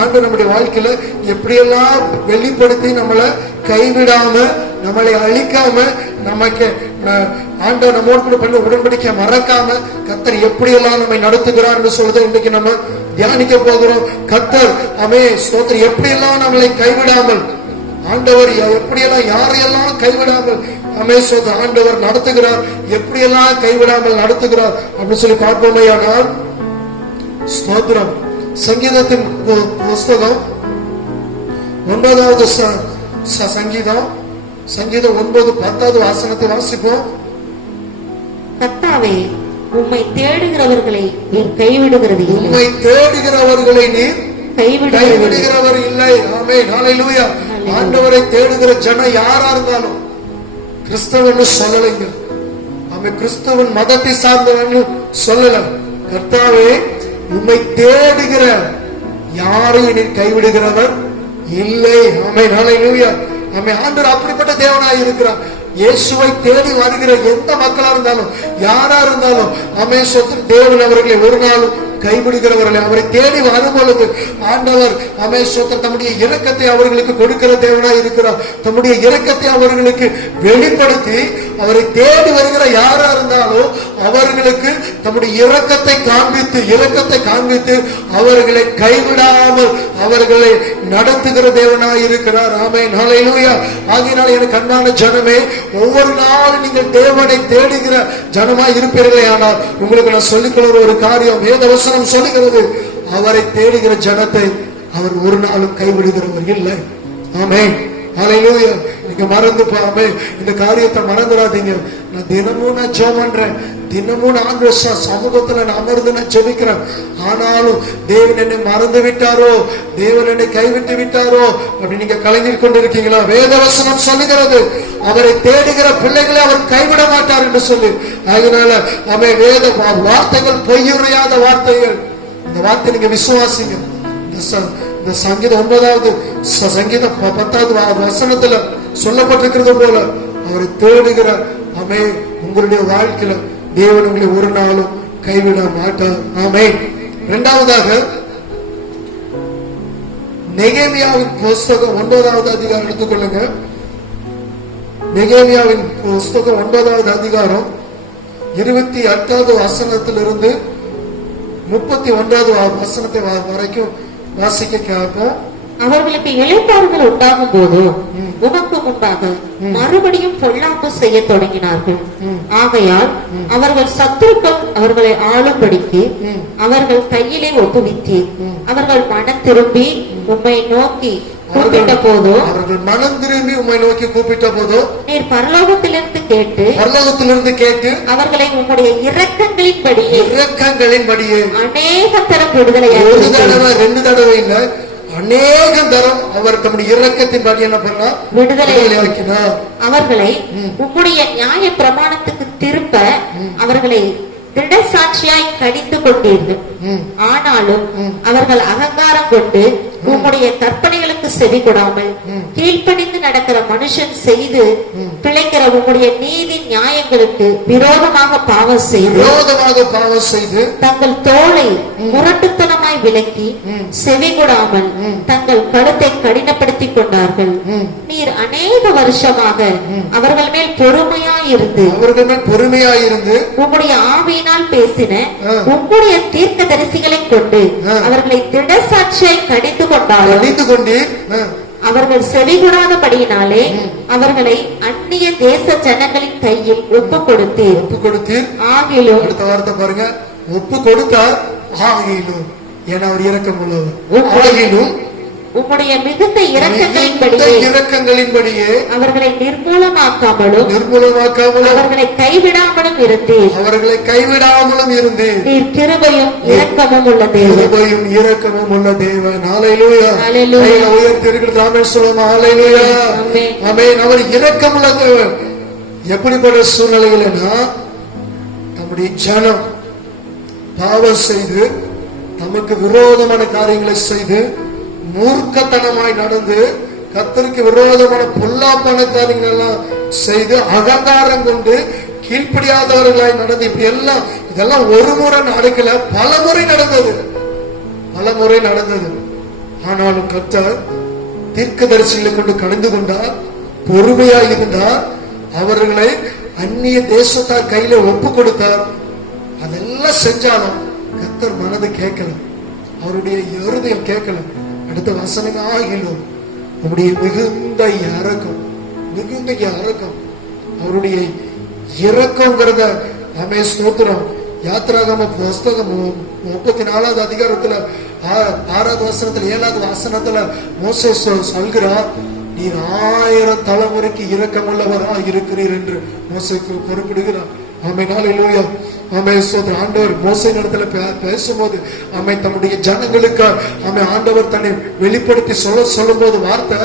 ஆண்டவர் நம்முடைய வாழ்க்கையில எப்படியெல்லாம் வெளிப்படுத்தி நம்மளை கைவிடாம, நம்மளை அழிக்காம, நமக்கு ஆண்டவர் நம்மோடு கூட பண்ண உடன்படிக்கை மறக்காம கர்த்தர் எப்படியெல்லாம் நம்மை நடத்துகிறார் என்று சொல்றதை இன்றைக்கு நம்ம தியானிக்க போகிறோம். கர்த்தர் ஸ்தோத்திரம் எப்படியெல்லாம் நம்மளை கைவிடாமல், ஆண்டவர் எப்படியெல்லாம் யாரையெல்லாம் கைவிடாமல் ஆண்டவர் நடத்துகிறார், எப்படியெல்லாம் கைவிடாமல் நடத்துகிறார் அப்படின்னு சொல்லி பார்ப்போமையானால், ஸ்தோத்திரம் சங்கீதத்தின் புஸ்தகம் 9வது சங்கீதம் 9:10 வாசனத்தை வாசிப்போம். கர்த்தாவே, உம்மை தேடுகிறவர்களை நீர் கைவிடுகிறது இல்லை. உம்மை தேடுகிறவர்களை நீர் கைவிடுகிறவர் இல்லை. ஆமென், ஹல்லேலூயா. ஆண்டவரை தேடுகிற ஜனம் யாரா இருந்தாலும், கிறிஸ்தவன் சொல்லலைங்க, அவன் கிறிஸ்தவன் மதத்தை சார்ந்தவன் சொல்லல. கர்த்தாவே, உம்மை தேடுகிற யாரையும் நீர் கைவிடுகிறவர் இல்லை. ஆமென், ஹல்லேலூயா. ஆண்டவர் அப்படிப்பட்ட தேவனாய் இருக்கிறார். இயேசுவை தேடி வருகிற எந்த மக்களா இருந்தாலும், யாரா இருந்தாலும் தேவன் அவர்களை ஒரு நாளும் கைவிடுகிறவர்களை, அவரை தேடி வரும் பொழுது ஆண்டவர் தம்முடைய இரக்கத்தை அவர்களுக்கு கொடுக்கிற தேவனாய் இருக்கிறார். தம்முடைய இரக்கத்தை அவர்களுக்கு வெளிப்படுத்தி, அவரை தேடி வருகிற யாரா இருந்தாலும் அவர்களுக்கு தம்முடைய இரக்கத்தை காண்பித்து அவர்களை கைவிடாமல் அவர்களை நடத்துகிற தேவனாய் இருக்கிறார். ஆமென், ஹல்லேலூயா. ஆகையினால் எனக்கு அன்பான ஜனமே, ஒவ்வொரு நாளும் நீங்கள் தேவனை தேடுகிற ஜனமாய் இருப்பீர்களே. ஆனால் உங்களுக்கு நான் சொல்லிக்கொள்ள ஒரு காரியம், வேதவசனம் சொல்லுகிறது, அவரை தேடுகிற ஜனத்தை அவர் ஒரு நாளும் கைவிடுகிறவர் இல்லை. ஆமென். ஹல்லேலூயா. நீங்க மறந்து போகாம இந்த காரியத்தை மறந்துடாதீங்க. நான் தினமும் ஜெபம் பண்றேன், தினமும் ஆண்டவர் சமூகத்துல நான் அமர்ந்து நான் ஜெபிக்கிறேன். ஆனாலும் தேவன் என்னை மறந்து விட்டாரோ, தேவன் என்னை கைவிட்டு விட்டாரோ அப்படி நீங்க கலங்கி கொண்டிருக்கீங்களா? வேதவசனம் சொல்லுகிறது, அவரை தேடுகிற பிள்ளைகளை அவர் கைவிட மாட்டார் என்று சொல்லி. அதனால அவன் வேத வார்த்தைகள் பொய்யுரையாத வார்த்தைகள். இந்த வார்த்தை நீங்க விசுவாசிங்க. இந்த சங்கீதம் 9வது சங்கீதம் 10வது வசனத்துல சொல்லப்பட்டிருக்கிறது போல அவரை தேடுகிற அமே உங்களுடைய வாழ்க்கையில தேவன் உங்களை ஒரு நாளும் கைவிட மாட்டார். ஆமென். இரண்டாவதாக நெகேமியாவின் புஸ்தகம் 9வது அதிகாரம் எடுத்துக்கொள்ளுங்க. நெகேமியாவின் புஸ்தகம் 9வது அதிகாரம் 28வது வசனத்திலிருந்து 31வது வசனத்தை வரைக்கும் வாசிக்க கேட்போம். அவர்களுக்கு இளைப்பாறுதல் உண்டாகும் போது உமக்கு முன்பாக மறுபடியும் பொல்லாப்பு செய்ய தொடங்கினார்கள். ஆகையால் அவர்கள் சத்துருக்கள் அவர்களை ஆளும்படிக்கு அவர்கள் கையிலே ஒப்புவித்தீர். அவர்கள் மனம் திரும்பி உம்மை நோக்கி கூப்பிட்ட போதோ நீர் பரலோகத்திலிருந்து கேட்டு அவர்களை உம்முடைய இரக்கங்களின்படியே அநேக தரம் விடுதலை. ஒரு தடவை 2 தடவை இல்ல, அநேக தரம் அவர் தம்முடைய இரக்கத்தின்படி என்ன பண்ணா விடுதலை ஆக்கினார். அவர்களை உம்முடைய நியாய பிரமாணத்துக்கு திருப்ப அவர்களை திடசாட்சியாய் கடிந்து கொண்டீர்கள். ஆனாலும் அவர்கள் அகங்காரம் கொண்டு உம்முடைய கற்பனைகளுக்கு செவி கொடாமல் கீழ்ப்படிந்து நடக்கிற மனுஷன் செய்து பிழைக்கிற உம்முடைய நீதி நியாயங்களுக்கு விரோதமாக பாவம் செய்து தங்கள் தோளை முரட்டுத்தனமாய் விலக்கி செவி கொடாமல் தங்கள் கழுத்தை கடினப்படுத்திக் கொண்டார்கள். நீர் அநேக வருஷமாக அவர்கள் மேல் பொறுமையாயிருந்து உம்முடைய ஆவியினால் பேசின உம்முடைய தீர்க்க தரிசிகளை கொண்டு அவர்களை திடசாட்சியாய் கடிந்து அவர்கள் செவிகொடாதபடியினாலே அவர்களை அந்நிய தேச ஜனங்களின் கையில் ஒப்பு கொடுத்தீர். ஆகிலும் அடுத்த வார்த்தை பாருங்க, ஒப்பு கொடுத்தார். ஆகிலும் ஏன்னா அவர் இரக்கம் உள்ளவர். ஆகிலும் உம்முடைய மிகுந்த இரக்கங்களின்படியே அவர்களை நிர்மூலமாக்காமலும் அவர்களை கைவிடாமலும் இருந்தீர். நீர் கிருபையும் இரக்கமும் உள்ள தேவன். ஹல்லேலூயா. உயர்த்தி இருக்கிறது. ஆமென் சொல்லுமா. ஹல்லேலூயா. ஆமென். அவர் இரக்கம் உள்ள தேவன். எப்படிப்பட்ட சூழ்நிலைகள்னா நம்முடைய ஜனம் பாவம் செய்து நமக்கு விரோதமான காரியங்களை செய்து மூர்க்கத்தனமாய் நடந்து கர்த்தருக்கு விரோதமான பொல்லாப்பான காரியங்கள் எல்லாம் செய்து அகங்காரம் கொண்டு கீழ்ப்படியாதவர்களாய் நடந்து இப்படி எல்லாம் இதெல்லாம் ஒரு முறை நடக்கல, பல முறை நடந்தது. ஆனாலும் கர்த்தர் தீர்க்கதரிசிகளை கொண்டு கலந்து கொண்டார், பொறுமையாய் இருந்தார், அவர்களை அந்நிய தேசத்தார் கையில ஒப்பு கொடுத்தார். அதெல்லாம் செஞ்சாலும் கர்த்தர் மனது கேட்கல, அவருடைய இருதயம் கேட்கல. அடுத்த வசனமே ஆகிலும் அவருடைய மிகுந்த இரக்கம் அவருடைய இரக்கம்ங்கிறத நாமே ஸ்தோத்திரம். யாத்திராகம புஸ்தகம் 34வது அதிகாரத்துல 6வது வசனத்துல 7வது வசனத்துல மோசே சொல்கிறார், நீர் 1000 தலைமுறைக்கு இரக்கம் உள்ளவரா இருக்கிறீர் என்று மோசேக்கு பொறுப்பிடுகிறார். ஆமென். ஹல்லேலூயா. ஆமென். ஸ்தோத்திரம். ஆண்டவர் மோசேயின் இடத்துல பேசும்போது தம்முடைய ஜனங்களுக்கு ஆண்டவர் தன்னை வெளிப்படுத்தி சொல்லும் போது வார்த்தை,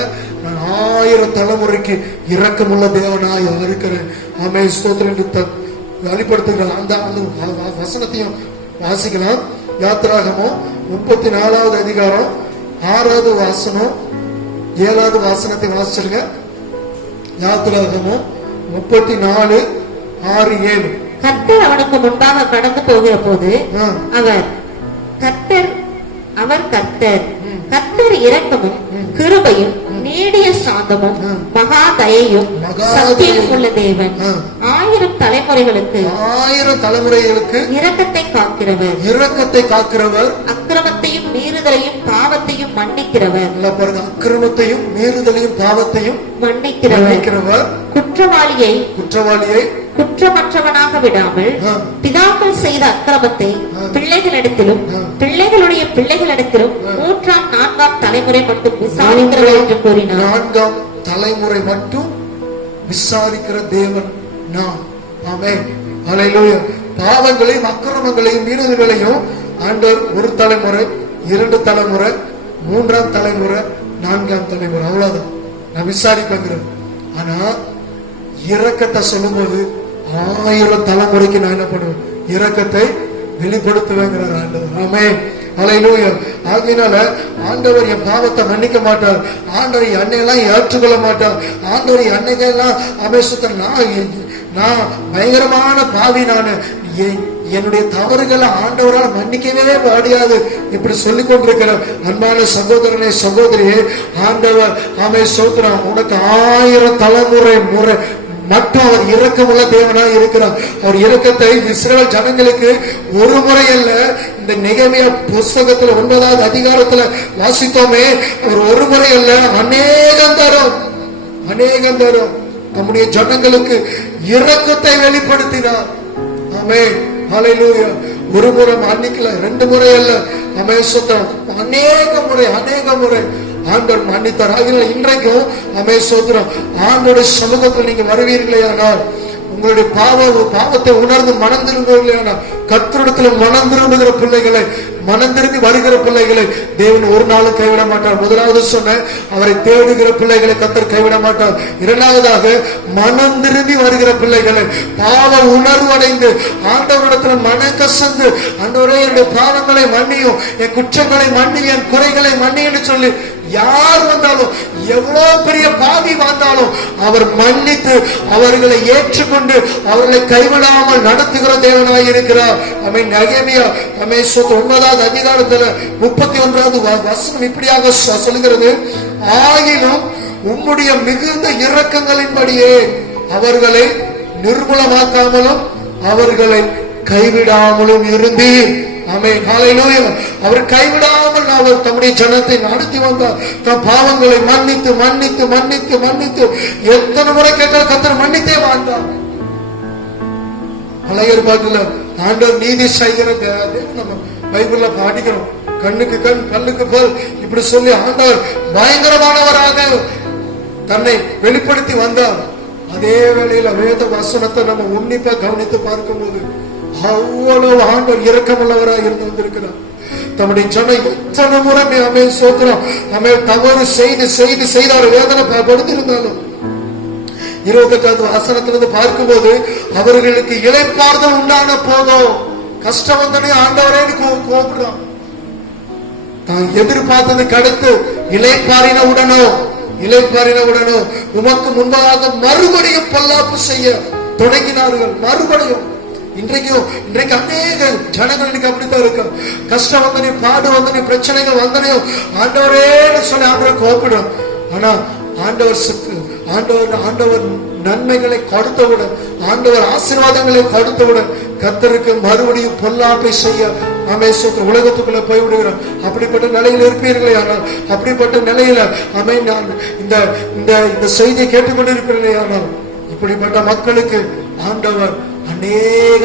நான் 1000 தலைமுறைக்கு இரக்கமுள்ள தேவனாய் இருக்கிறேன். ஆமென். ஸ்தோத்திரம் என்று வெளிப்படுத்துகிறார். அந்த வசனத்தையும் வாசிக்கலாம். யாத்திராகமம் 34வது அதிகாரம் 6வது வசனம் 7வது வசனத்தை வாசிச்சிருங்க. யாத்திராகமம் 34:6-7. கர்த்தர் அவனுக்கு முன்பாக கடந்து போகிற போது கர்த்தர் இரக்கமும் கிருபையும் நீடிய சாந்தமும் மகா தயையும் சத்தியம் உள்ள தேவன், 1000 தலைமுறைகளுக்கு இரக்கத்தை காக்கிறவர், அக்கிரமத்தையும் மீறுதலையும் பாவத்தையும் மன்னிக்கிறவர். அக்கிரமத்தையும் மீறுதலையும் பாவத்தையும் மன்னிக்கிறவர், குற்றவாளியை குற்றமற்றவனாக விடாமல் பிதாக்கள் செய்த அக்கிரமத்தை பிள்ளைகளிடத்திலும் பிள்ளைகளுடைய பிள்ளைகளிடத்திலும் 3ஆம் 4ஆம் தலைமுறை மட்டும் விசாரிக்கிறவர் என்று கூறினார். 4ஆம் தலைமுறை மட்டும் விசாரிக்கிற தேவன் நான். ஆமென். ஹல்லேலூயா. பாவங்களையும் அக்கிரமங்களையும் மீறுதல்களையும் ஆண்டவர் ஒரு தலைமுறை, 2 தலைமுறை, 3ஆம் தலைமுறை, 4ஆம் தலைமுறை, அவ்வளவுதான் நான் விசாரிப்பேங்கிறேன். ஆனா இரக்கத்தை சொல்லும்போது 1000 தலைமுறைக்கு நான் என்ன பண்ணுவேன்? இரக்கத்தை வெளிப்படுத்துவேங்கிறார் ஆண்டவர். ஆமென். ஹல்லேலூயா. ஆகையினால ஆண்டவர் என் பாவத்தை மன்னிக்க மாட்டார். ஆண்டவர் என் அன்னையெல்லாம் ஏற்றுக்கொள்ள மாட்டார். ஆண்டவர் என் அன்னைகள்லாம் அமேசுத்த நான் பயங்கரமான பாவி, நான் என்னுடைய தவறுகளை ஆண்டவரால் மன்னிக்கவே முடியாது இப்படி சொல்லிக் கொண்டிருக்கிற அன்பான சகோதரனே சகோதரியே, ஆண்டவர் சோத்திரம் உனக்கு 1000 தலைமுறை முறை மட்டும் அவர் இரக்கமுள்ள தேவனாய் இருக்கிறார். அவர் இரக்கத்தை இஸ்ரவேல் ஜனங்களுக்கு ஒரு முறை அல்ல, இந்த நெகேமியா புஸ்தகத்துல 9ஆவது அதிகாரத்துல வாசித்தோமே, அவர் ஒரு முறை அல்ல, அநேகம் தரும் நம்முடைய ஜனங்களுக்கு இரக்கத்தை வெளிப்படுத்தினார். ஆமென். ஹல்லேலூயா. ஒரு முறை மன்னிக்கல, 2 முறை அல்ல, அமேசோத்திரம் அநேக முறை ஆண்டவர் மன்னித்தார். ஆகினால் இன்றைக்கும் அமேசோத்திரம் ஆண்டோட சமூகத்தில் நீங்க வருவீர்களே ஆனால், உங்களுடைய பாவத்தை உணர்ந்து மனம் திரும்புவீர்களே, கர்த்தரிடத்தில் மனம் திரும்புகிற பிள்ளைகளை, மனம் திரும்பி வருகிற பிள்ளைகளை தேவன் ஒரு நாளும் கைவிட மாட்டார். முதலாவது சொன்ன அவரை தேடுகிற பிள்ளைகளை கர்த்தர் கைவிட மாட்டார். இரண்டாவதாக மனம் திரும்பி வருகிற பிள்ளைகளை, பாவ உணர்வடைந்து ஆண்டவரிடத்தில் மனம் கசந்து, ஆண்டவரே என்னுடைய பாவங்களை மன்னியும், என் குற்றங்களை மன்னியும், என் குறைகளை மன்னியும் சொல்லி யார் வந்தாலும், எவ்வளவு பெரிய பாவி வந்தாலும் அவர் மன்னித்து அவர்களை ஏற்றுக்கொண்டு அவர்களை கைவிடாமல் நடத்துகிற தேவனாய் இருக்கிறார். ஆமென். நெகேமியா 9ஆவது அதிகாரத்துல 31வது வசனம் இப்படியாக சொல்லுகிறது, ஆகிலும் உம்முடைய மிகுந்த இரக்கங்களின்படியே அவர்களை நிர்மூலமாக்காமலும் அவர்களை கைவிடாமலும் இருந்தீர். ஆமென். ஹல்லேலூயா. அவர் கைவிடாமல் அவர் தம்முடைய ஜனத்தை நடத்தி வந்தார். தம் பாவங்களை மன்னித்து மன்னித்து மன்னித்து மன்னித்து எத்தனை முறை கேட்டால் கர்த்தர் மன்னித்தே வாழ்ந்தார். பழைய ஏற்பாட்டுல ஆண்டவர் நீதி செய்கிறது நம்ம பைபிள்ல பாடிக்கிறோம். கண்ணுக்கு கண் பல்லுக்கு பல் இப்படி சொல்லி ஆண்டவர் பயங்கரமானவராக தன்னை வெளிப்படுத்தி வந்தார். அதே வேளையில வேத வசனத்தை நம்ம உன்னிப்பா கவனித்து பார்க்கும் போது அவ்வளவு ஆண்டவர் இரக்கமுள்ளவராக இருந்து வந்திருக்கிறார். தம்முடைய ஜனம் எத்தனை முறை சோத்திரம் தவறு செய்து அவர் வேதனை படுத்திருந்தாலும் 28வது வசனத்திலிருந்து பார்க்கும்போது அவர்களுக்கு இளைப்பாறுதல் உண்டான போதும், கஷ்டம் வந்தனே ஆண்டவரே கூப்பிடுறான். தான் எதிர்பார்த்தது கிடைத்து இளைப்பாறின உடனோ உமக்கு முன்பாக மறுபடியும் பொல்லாப்பு செய்ய தொடங்கினார்கள். மறுபடியும் இன்றைக்கு அநேக ஜனங்கள் இன்னைக்கு அப்படித்தான் இருக்கு. கஷ்டம் வந்தனே, பாடு வந்தனே, பிரச்சனைகள் வந்தனையோ ஆண்டவரேன்னு சொல்லி ஆண்டவரை கூப்பிடும். ஆனா ஆண்டவர் நன்மைகளை கொடுத்தவுடன், ஆண்டவர் ஆசீர்வாதங்களை கொடுத்தவுடன் கர்த்தருக்கு மறுபடியும் பொல்லாப்பை செய்ய உலகத்துக்குள்ள போய்விடுகிறோம். அப்படிப்பட்ட நிலையில் இருப்பீர்களே, ஆனால் அப்படிப்பட்ட நிலையில நான் இந்த செய்தியை கேட்டுக்கொண்டிருக்கிறேனே, ஆனால் இப்படிப்பட்ட மக்களுக்கு ஆண்டவர் அநேக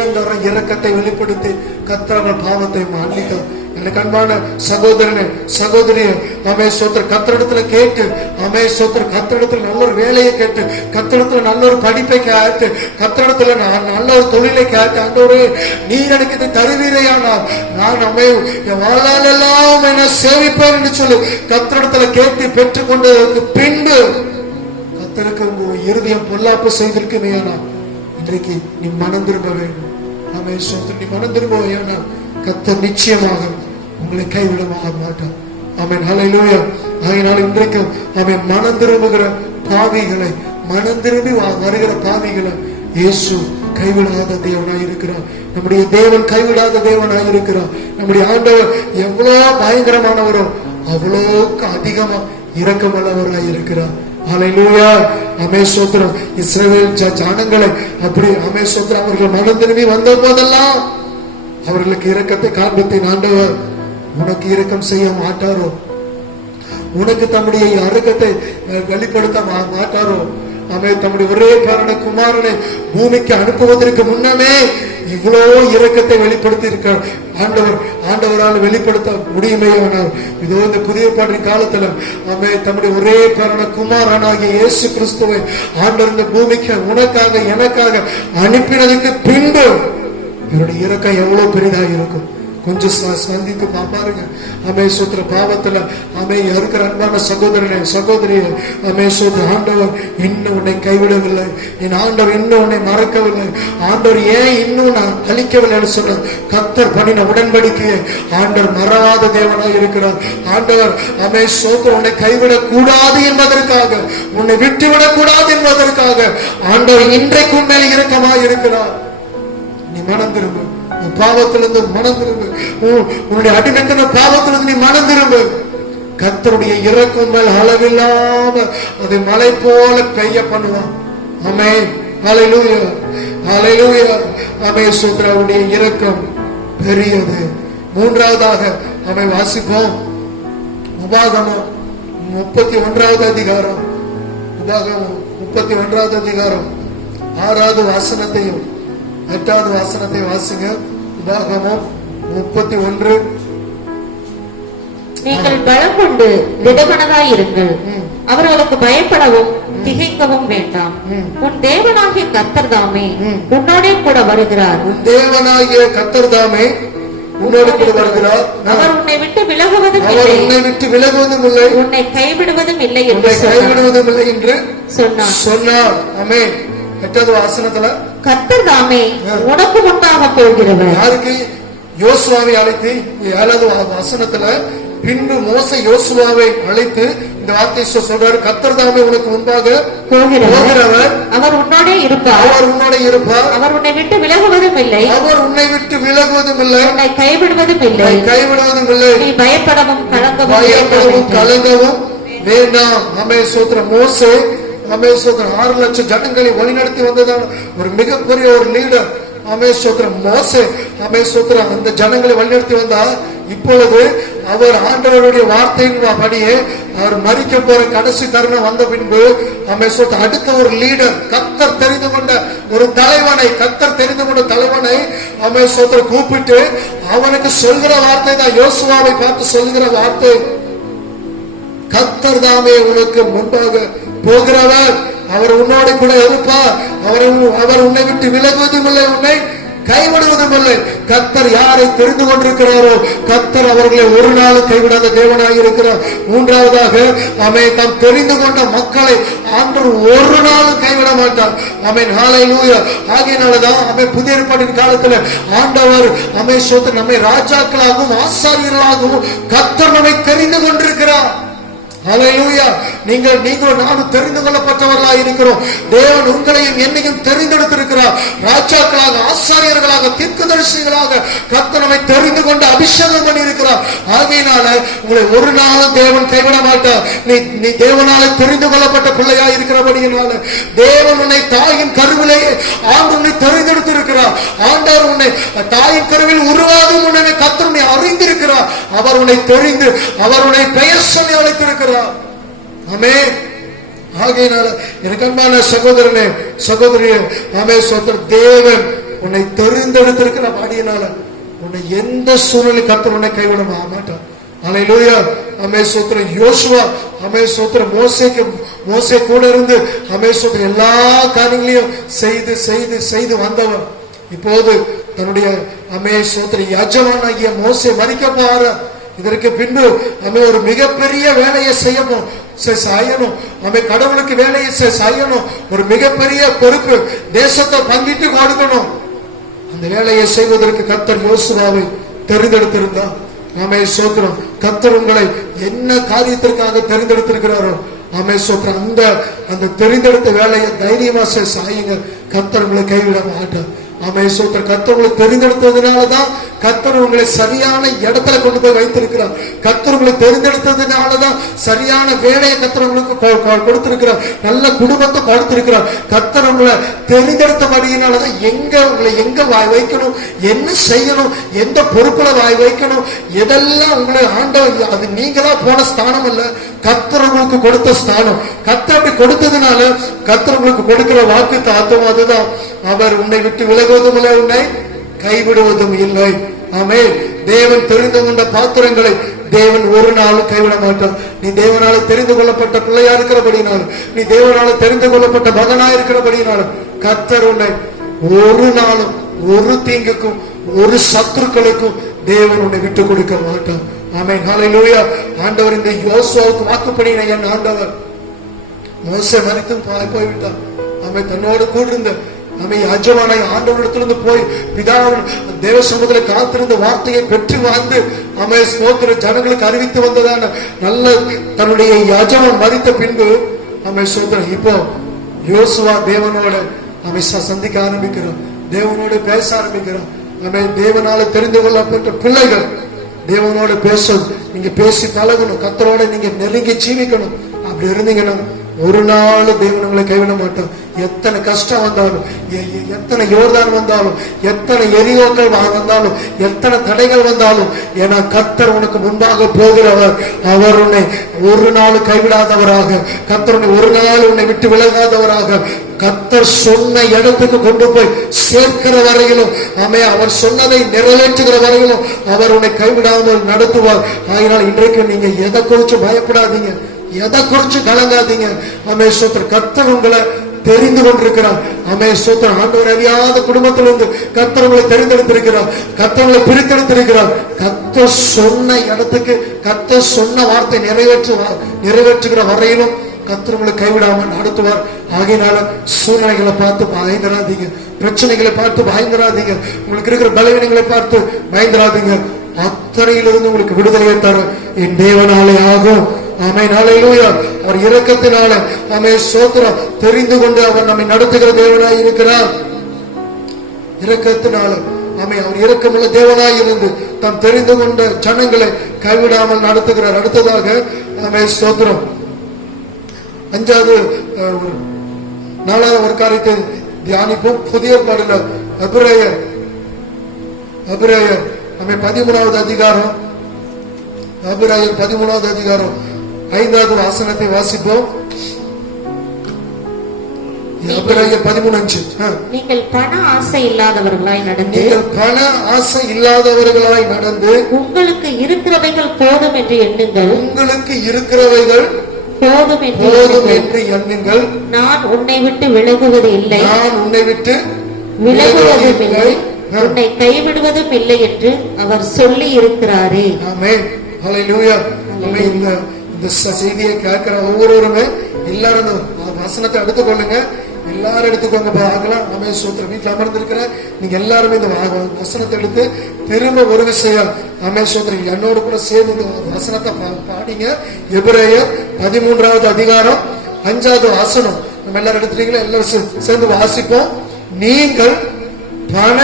இரக்கத்தை வெளிப்படுத்தி கர்த்தர் பாவத்தை மன்னித்தார். எனக்கு அன்பான சகோதரனே சகோதரிய கர்த்தரிடத்துல கேட்டு கர்த்தரிடத்துல நல்ல ஒரு வேலையை கேட்டு, கர்த்தரிடத்துல நல்ல ஒரு படிப்பை கேட்டு, கர்த்தரிடத்துல நல்ல ஒரு தொழிலை கேட்டு, ஆண்டவரே நீர் எனக்கு இதை தருவீரையானால் நான் என் வாழ்நாள் எல்லாம் என்ன சேவிப்பேன் என்று சொல்லி கர்த்தரிடத்துல கேட்டு பெற்றுக் கொண்டதற்கு பின்பு கர்த்தருக்கு இருதயம் பொல்லாப்பு செய்திருக்குமேயானா இன்றைக்கு நீ மனம் திரும்ப வேண்டும். நீ மனம் திரும்ப கர்த்தர் நிச்சயமாக உங்களை கைவிட மாட்டார். ஆமென். ஹல்லேலூயா. ஆகையினால் இன்றைக்கும் மனம் திரும்புகிற பாவிகளை, மனம் திரும்பி வருகிற பாவிகளை இயேசு கைவிடாத தேவனாய் இருக்கிறார். நம்முடைய தேவன் கைவிடாத தேவனாய் இருக்கிறார். நம்முடைய ஆண்டவர் எவ்வளவு பயங்கரமானவரோ அவ்வளவுக்கு அதிகமா இரக்கமுள்ளவராய் இருக்கிறார். ஹல்லேலூயா. அமேசோத்திரம் இஸ்ரவேல் ஜனங்களை அப்படி அமேசோத்திரம் அவர்கள் மனம் திரும்பி வந்த போதெல்லாம் அவர்களுக்கு இரக்கத்தை காண்பித்தேன். ஆண்டவர் உனக்கு இரக்கம் செய்ய மாட்டாரோ, உனக்கு தம்முடைய இரக்கத்தை வெளிப்படுத்த மாட்டாரோ, தம்முடைய ஒரே காரண குமாரனை பூமிக்கு அனுப்புவதற்கு முன்னமே இவ்வளோ இரக்கத்தை வெளிப்படுத்தி இருக்கார் ஆண்டவரால் வெளிப்படுத்த முடியுமே. ஆனால் இதோ இந்த புதிய பாட்டின் காலத்துல தம்முடைய ஒரே காரண குமாரனாகிய இயேசு கிறிஸ்துவை ஆண்டவர் இந்த பூமிக்கு உனக்காக எனக்காக அனுப்பினதுக்கு பின்பு இவருடைய இரக்கம் எவ்வளவு பெரிதாக இருக்கும். கொஞ்சம் சந்தித்து பாருங்க. சோத்திர பாவத்துல இருக்கிற அன்பான சகோதரனே சகோதரியே, சோத்திர ஆண்டவர் இன்னும் உன்னை கைவிடவில்லை, என் ஆண்டவர் இன்னும் உன்னை மறக்கவில்லை, ஆண்டவர் ஏன் இன்னும் நான் அழிக்கவில்லை சொன்ன கர்த்தர் பண்ணின உடன்படிக்கையை ஆண்டவர் மறவாத தேவனாய் இருக்கிறார். ஆண்டவர் சோத்திர உன்னை கைவிடக் கூடாது என்பதற்காக, உன்னை விட்டுவிடக் கூடாது என்பதற்காக ஆண்டவர் இன்றைக்கு உண்மையில் இரக்கமாய் இருக்கிறார். நீ மனம் திரும்பு, பாவத்திலிருந்து மனம் திரும்பு, உன்னுடைய அடிமைத்தன பாவத்திலிருந்து நீ மனம் திரும்பு. கர்த்தருடைய இரக்கம் மேல் அளவில்லாம அதை மலை போல பெய்ய பண்ணுவான். ஆமென், ஹல்லேலூயா, ஹல்லேலூயா. ஆமென், சோதரருடைய இரக்கம் பெரியது. மூன்றாவதாக வாசிப்போம். உபாகமம் 31வது அதிகாரம், உபாகமம் 31வது அதிகாரம் 6வது வசனத்தையும் 8வது வசனத்தை வாசிங்க. உபாகமம் 31. நீங்கள் பலம் கொண்டு திடமனதாயிருங்கள், அவர்களுக்கு பயப்படவும் திகைக்கவும் வேண்டாம். உன் தேவனாகிய கர்த்தர் தாமே உன்னோடே கூட வருகிறார். உன் தேவனாகிய கர்த்தர் தாமே உன்னோடு கூட வருகிறார். அவர் உன்னை விட்டு விலகுவதும் இல்லை, உன்னை விட்டு விலகுவதும் இல்லை, உன்னை கைவிடுவதும் இல்லை என்று சொன்னார். ஆமென். 8வது வசனத்துல கர்த்தர் தாமே உனக்கு முன்பாக போகிறவர். யாருக்கு? யோசுவாவை அழைத்து 7வது வசனத்துல பின்பு மோசே யோசுவாவை அழைத்து இந்த வார்த்தை சொல்றாரு, கர்த்தர் தாமே உனக்கு முன்பாக போகிறவர், அவர் உன்னோடே இருப்பார், அவர் உன்னோட இருப்பார், அவர் உன்னை விட்டு விலகுவதும் இல்லை, அவர் உன்னை விட்டு விலகுவதும் இல்லை, உன்னை கைவிடுவதும் இல்லை, கைவிடுவதும் இல்லை. நீ பயப்படவும் கலங்கவும் வேண்டாம். ஆமென், ஸ்தோத்திரம். மோசே 6 லட்சம் ஜனங்களை வழிநடத்தி வந்ததான ஒரு மிகப்பெரிய ஒரு லீடர். மோசே அந்த ஜனங்களை வழிநடத்தி வந்தார். இப்பொழுது அவர் ஆண்டவருடைய வார்த்தையின் படியே அவர் மரிக்க போற கடைசி தருணம் வந்த பின்பு அடுத்த ஒரு லீடர், கர்த்தர் தெரிந்து கொண்ட ஒரு தலைவனை, கூப்பிட்டு அவனுக்கு சொல்கிற வார்த்தை தான், யோசுவாவை பார்த்து சொல்கிற வார்த்தை, கர்த்தர் தாமே உனக்கு முன்பாக போகிறவர், அவர் உன்னோடு கூட இருப்பார், அவர் உன்னை விட்டு விலகுவதும் இல்லை, உன்னை கைவிடுவதும் இல்லை. கர்த்தர் யாரை தெரிந்து கொண்டிருக்கிறாரோ கர்த்தர் அவர்களை ஒரு நாளும் கைவிடாத தேவனாக இருக்கிறார். மூன்றாவதாக தாம் தெரிந்து கொண்ட மக்களை ஆண்டவர் ஒரு நாளும் கைவிட மாட்டார். ஆமென், ஹல்லேலூயா. ஆகையினாலதான் புதிய ஏற்பாட்டின் காலத்துல ஆண்டவர் நம்மை ராஜாக்களாகவும் ஆசாரியர்களாகவும் கர்த்தர் நம்மை தெரிந்து கொண்டிருக்கிறார். ஹல்லேலூயா. நீங்கள் நானும் தெரிந்து கொள்ளப்பட்டவர்களாக இருக்கிறோம். தேவன் உங்களையும் என்னையும் தெரிந்தெடுத்திருக்கிறார். ராஜாக்களாக, ஆசாரியர்களாக, தீர்க்கதரிசிகளாக கர்த்தர் நம்மை தெரிந்து கொண்டு அபிஷேகம் பண்ணி இருக்கிறார். ஆகையினால உங்களை ஒரு நாளும் தேவன் கைவிட மாட்டார். நீ தேவனால தெரிந்து கொள்ளப்பட்ட பிள்ளையா இருக்கிறபடியினால தேவன் உன்னை தாயின் கருவிலேயே ஆண்டவர் உன்னை தெரிந்தெடுத்திருக்கிறார். ஆண்டவர் உன்னை தாயின் கருவில் உருவாகும் உன்னை கர்த்தர் உன்னை அறிந்திருக்கிறார். அவர் உன்னை தெரிந்து அவர் உன்னை பெயர் சொல்லி அழைத்திருக்கிறார். ஆமென். ஆகையினால எனக்கு அன்பான சகோதரனே சகோதரியே, தேவன் உன்னை தெரிந்தெடுத்திருக்கிற பாடியினால உன்னை எந்த சூழ்நிலை கர்த்தர் உன்னை கைவிட மாட்டார். ஹல்லேலூயா. யோசுவா மோசே கூட இருந்து எல்லா காரியங்களையும் செய்து வந்தவன். இப்போது தன்னுடைய யஜமானாகிய மோசே மரிக்க போற. இதற்கு பின்பு ஒரு மிகப்பெரிய வேலையை செய்யணும், கடவுளுக்கு வேலையை செய்யணும், ஒரு மிகப்பெரிய பொறுப்பு, தேசத்தை பங்கிட்டு கொடுக்கணும். அந்த வேலையை செய்வதற்கு கர்த்தர் யோசுவாவை தெரிந்தெடுத்திருந்தார். சோத்திரம். கர்த்தர் உங்களை என்ன காரியத்திற்காக தெரிந்தெடுத்திருக்கிறாரோ அந்த தெரிந்தெடுத்த வேலையை தைரியமா செய்யுங்க. கர்த்தர் உங்களை கைவிட மாட்டார். ஆமென் ஸ்தோத்திரம். கர்த்தர் உங்களை தெரிந்தெடுத்ததுனாலதான் கர்த்தர் உங்களை சரியான இடத்துல கொண்டு போய் வைத்திருக்கிறார். கர்த்தர் உங்களை தெரிந்தெடுத்ததுனாலதான் சரியான வேலையை கர்த்தர் உங்களுக்கு கொடுத்திருக்கிறார். நல்ல குடும்பத்தை கொடுத்திருக்கிறார். கர்த்தர் உங்களை தெரிந்தெடுத்தபடியினாலதான் உங்களை எங்க வைக்கணும், என்ன செய்யணும், எந்த பொறுப்புல வைக்கணும், எதெல்லாம் உங்களை ஆண்டவர், அது நீங்களா போன ஸ்தானம் அல்ல, கர்த்தர் உங்களுக்கு கொடுத்த ஸ்தானம். கர்த்தர் அப்படி கொடுத்ததுனால கர்த்தர் உங்களுக்கு கொடுக்கிற வாக்கு தாத்தம் அதுதான், அவர் உன்னை விட்டு விலகுவதும் இல்லை, உன்னை கைவிடுவதும் இல்லை. ஆமென். தேவன் தெரிந்து கொண்ட பாத்திரங்களை தேவன் ஒரு நாளும் கைவிட மாட்டார். நீ தேவனால தெரிந்து கொள்ளப்பட்ட பிள்ளையா இருக்கிறபடினாலும், நீ தேவனால தெரிந்து கொள்ளப்பட்ட மகனா இருக்கிறபடினாலும் கர்த்தர் உன்னை ஒரு நாளும் ஒரு தீங்குக்கும் ஒரு சத்துருக்களுக்கும் தேவன் உன்னை விட்டு கொடுக்க மாட்டார். ஆமென். ஹல்லேலூயா. ஆண்டவர் இந்த யோசுவாவுக்கு வாக்குப்படின என் ஆண்டவர் மோசே மரித்தும் போய்விட்டார். ஆமென். தன்னோடு கூட இருந்த அஜமான ஆண்டவரிடத்திலிருந்து போய் பிதாவின் தேவ சமூகத்துல காத்திருந்த வார்த்தையை பெற்று வாழ்ந்து ஸ்தோத்திர ஜனங்களுக்கு அறிவித்து வந்ததான நல்ல தன்னுடைய யஜமான் மரித்த பின்பு ஸ்தோத்திரம் இப்போ யோசுவா தேவனோட சந்திக்க ஆரம்பிக்கிறான், தேவனோட பேச ஆரம்பிக்கிறான். தேவனால தெரிந்து கொள்ளப்பட்ட பிள்ளைகள் தேவனோட பேசணும், நீங்க பேசி பழகணும், கர்த்தரோட நீங்க நெருங்கி ஜீவிக்கணும். அப்படி இருந்தீங்கன்னா ஒரு நாள் தேவன் உங்களை கைவிட மாட்டோம். எத்தனை கஷ்டம் வந்தாலும், எத்தனை யோர்தான் வந்தாலும், எத்தனை எரியோக்கள் வந்தாலும், எத்தனை தடைகள் வந்தாலும், ஏன்னா கர்த்தர் உனக்கு முன்பாக போகிறவர். அவர் உன்னை ஒரு நாள் கைவிடாதவராக, கர்த்தர் உன்னை ஒரு நாள் உன்னை விட்டு விலகாதவராக, கர்த்தர் சொன்ன இடத்துக்கு கொண்டு போய் சேர்க்கிற வரையிலும், அவர் சொன்னதை நிறைவேற்றுகிற வரையிலும் அவர் உன்னை கைவிடாமல் நடத்துவார். ஆகினால் இன்றைக்கு நீங்க எதை குறிச்சு பயப்படாதீங்க, எதை குறிச்சு கலங்காதீங்க. ஸ்தோத்திரம். கர்த்தர் உங்களை தெரிந்து கொண்டிருக்கிறார். ஸ்தோத்திரம். ஆண்டவர் அறியாத குடும்பத்திலிருந்து கர்த்தர் உங்களை தெரிந்தெடுத்திருக்கிறார், கர்த்தர் உங்களை பிரித்தெடுத்திருக்கிறார். கர்த்தர் சொன்ன இடத்துக்கு, கர்த்தர் சொன்ன வார்த்தை நிறைவேற்றுகிற வரையிலும் கர்த்தர் உங்களை கைவிடாமல் நடத்துவார். ஆகையினால சூழ்நிலைகளை பார்த்து பயந்துராதீங்க, பிரச்சனைகளை பார்த்து பயந்துராதீங்க, உங்களுக்கு இருக்கிற பலவீனங்களை பார்த்து பயந்துராதீங்க. அத்தனையிலிருந்து உங்களுக்கு விடுதலையை தர என் தேவனாலே ஆகும். ஆமென். ஹல்லேலூயா. அவர் இரக்கத்தினால ஸ்தோத்திரம் தெரிந்து கொண்டு அவர் நம்மை நடத்துகிற தேவனாய் இருக்கிறார். இரக்கத்தினால அவர் இரக்கமுள்ள தேவனாய் இருந்து தாம் தெரிந்து கொண்ட ஜனங்களை கைவிடாமல் நடத்துகிறார். அடுத்ததாக ஸ்தோத்திரம் 5வது 4வது ஒரு காரியத்தை தியானிப்போம். புதிய பாடல எபிரேயர் 13வது அதிகாரம், எபிரேயர் 13வது அதிகாரம் 5வது வசனத்தை வாசிப்போம். எபிரேயர் 13:5. நீங்கள் பண ஆசை இல்லாதவர்களாய் நடந்து, நீங்கள் பண ஆசை இல்லாதவர்களாய் நடந்து, உங்களுக்கு இருக்கிறவைகள் போதும் என்று எண்ணுங்கள், உங்களுக்கு இருக்கிறவைகள் போதும் என்று எண்ணுங்கள். நான் உன்னை விட்டு விலகுவது இல்லை, நான் உன்னை விட்டு விலகுவதும் இல்லை, உன்னை கைவிடுவதும் இல்லை என்று அவர் சொல்லி இருக்கிறாரே. ஆமென். ஹல்லேலூயா. இந்த செய்தியை கேட்கிற ஒவ்வொருவருமே எல்லாரும் வசனத்தை எடுத்துக்கொள்ளுங்க, எல்லாரும் எடுத்துக்கோங்க. பார்க்கலாம். ஸ்தோத்திரம். வீட்டில் அமர்ந்திருக்கிற நீங்க எல்லாருமே இந்த வசனத்தை எடுத்து திரும்ப ஒரு விஷயம் ஸ்தோத்திரம் என்னோட கூட சேர்ந்து இந்த வசனத்தை பாடிங்க. எபிரேயர் 13வது அதிகாரம் 5வது வசனம் நம்ம எல்லாரும் எடுத்துட்டீங்களா? எல்லாரும் சேர்ந்து வாசிப்போம். நீங்கள் பண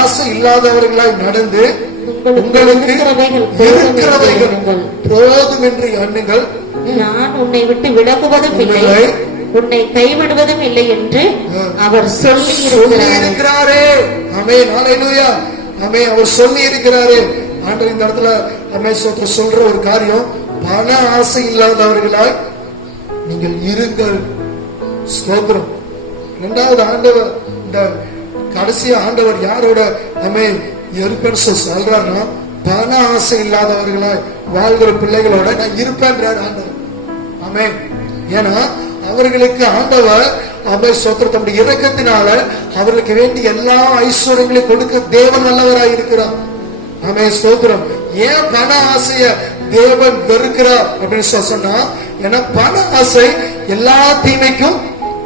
ஆசை இல்லாதவர்களாய் நடந்து, உங்களுக்கு இருக்கிறவைகள் போதும் என்று எண்ணுங்கள், நான் உன்னை விட்டு விலகுவதும் இல்லை, உன்னை கைவிடுவதும் இல்லை என்று அவர் சொல்லி இருக்கிறாரே. ஆமென். ஹல்லேலூயா. ஆமென். அவர் சொல்லி இருக்கிறாரே. ஆண்டவர் இந்த இடத்துல சொல்ற ஒரு காரியம், பண ஆசை இல்லாதவர்களாய் நீங்கள் இருங்கள். ஸ்தோத்திரம். 2வது ஆண்டவர், இந்த கடைசியா ஆண்டவர் யாரோட இருப்பேன்னு சொல்றாருன்னா, பண ஆசை இல்லாதவர்களாய் வாழ்கிற பிள்ளைகளோட நான் இருப்பேன் ஆண்டவர். ஆமென். ஏன்னா அவர்களுக்கு ஆண்டவர் தம்முடைய இரக்கத்தினால அவர்களுக்கு வேண்டிய எல்லா ஐஸ்வர்யங்களையும் கொடுக்க தேவன் நல்லவராய் இருக்கிறார். ஸ்தோத்திரம். ஏன் பண ஆசைய தேவன் வெறுக்கிறார் அப்படின்னு சொன்னா, ஏன்னா பண ஆசை எல்லா தீமைக்கும்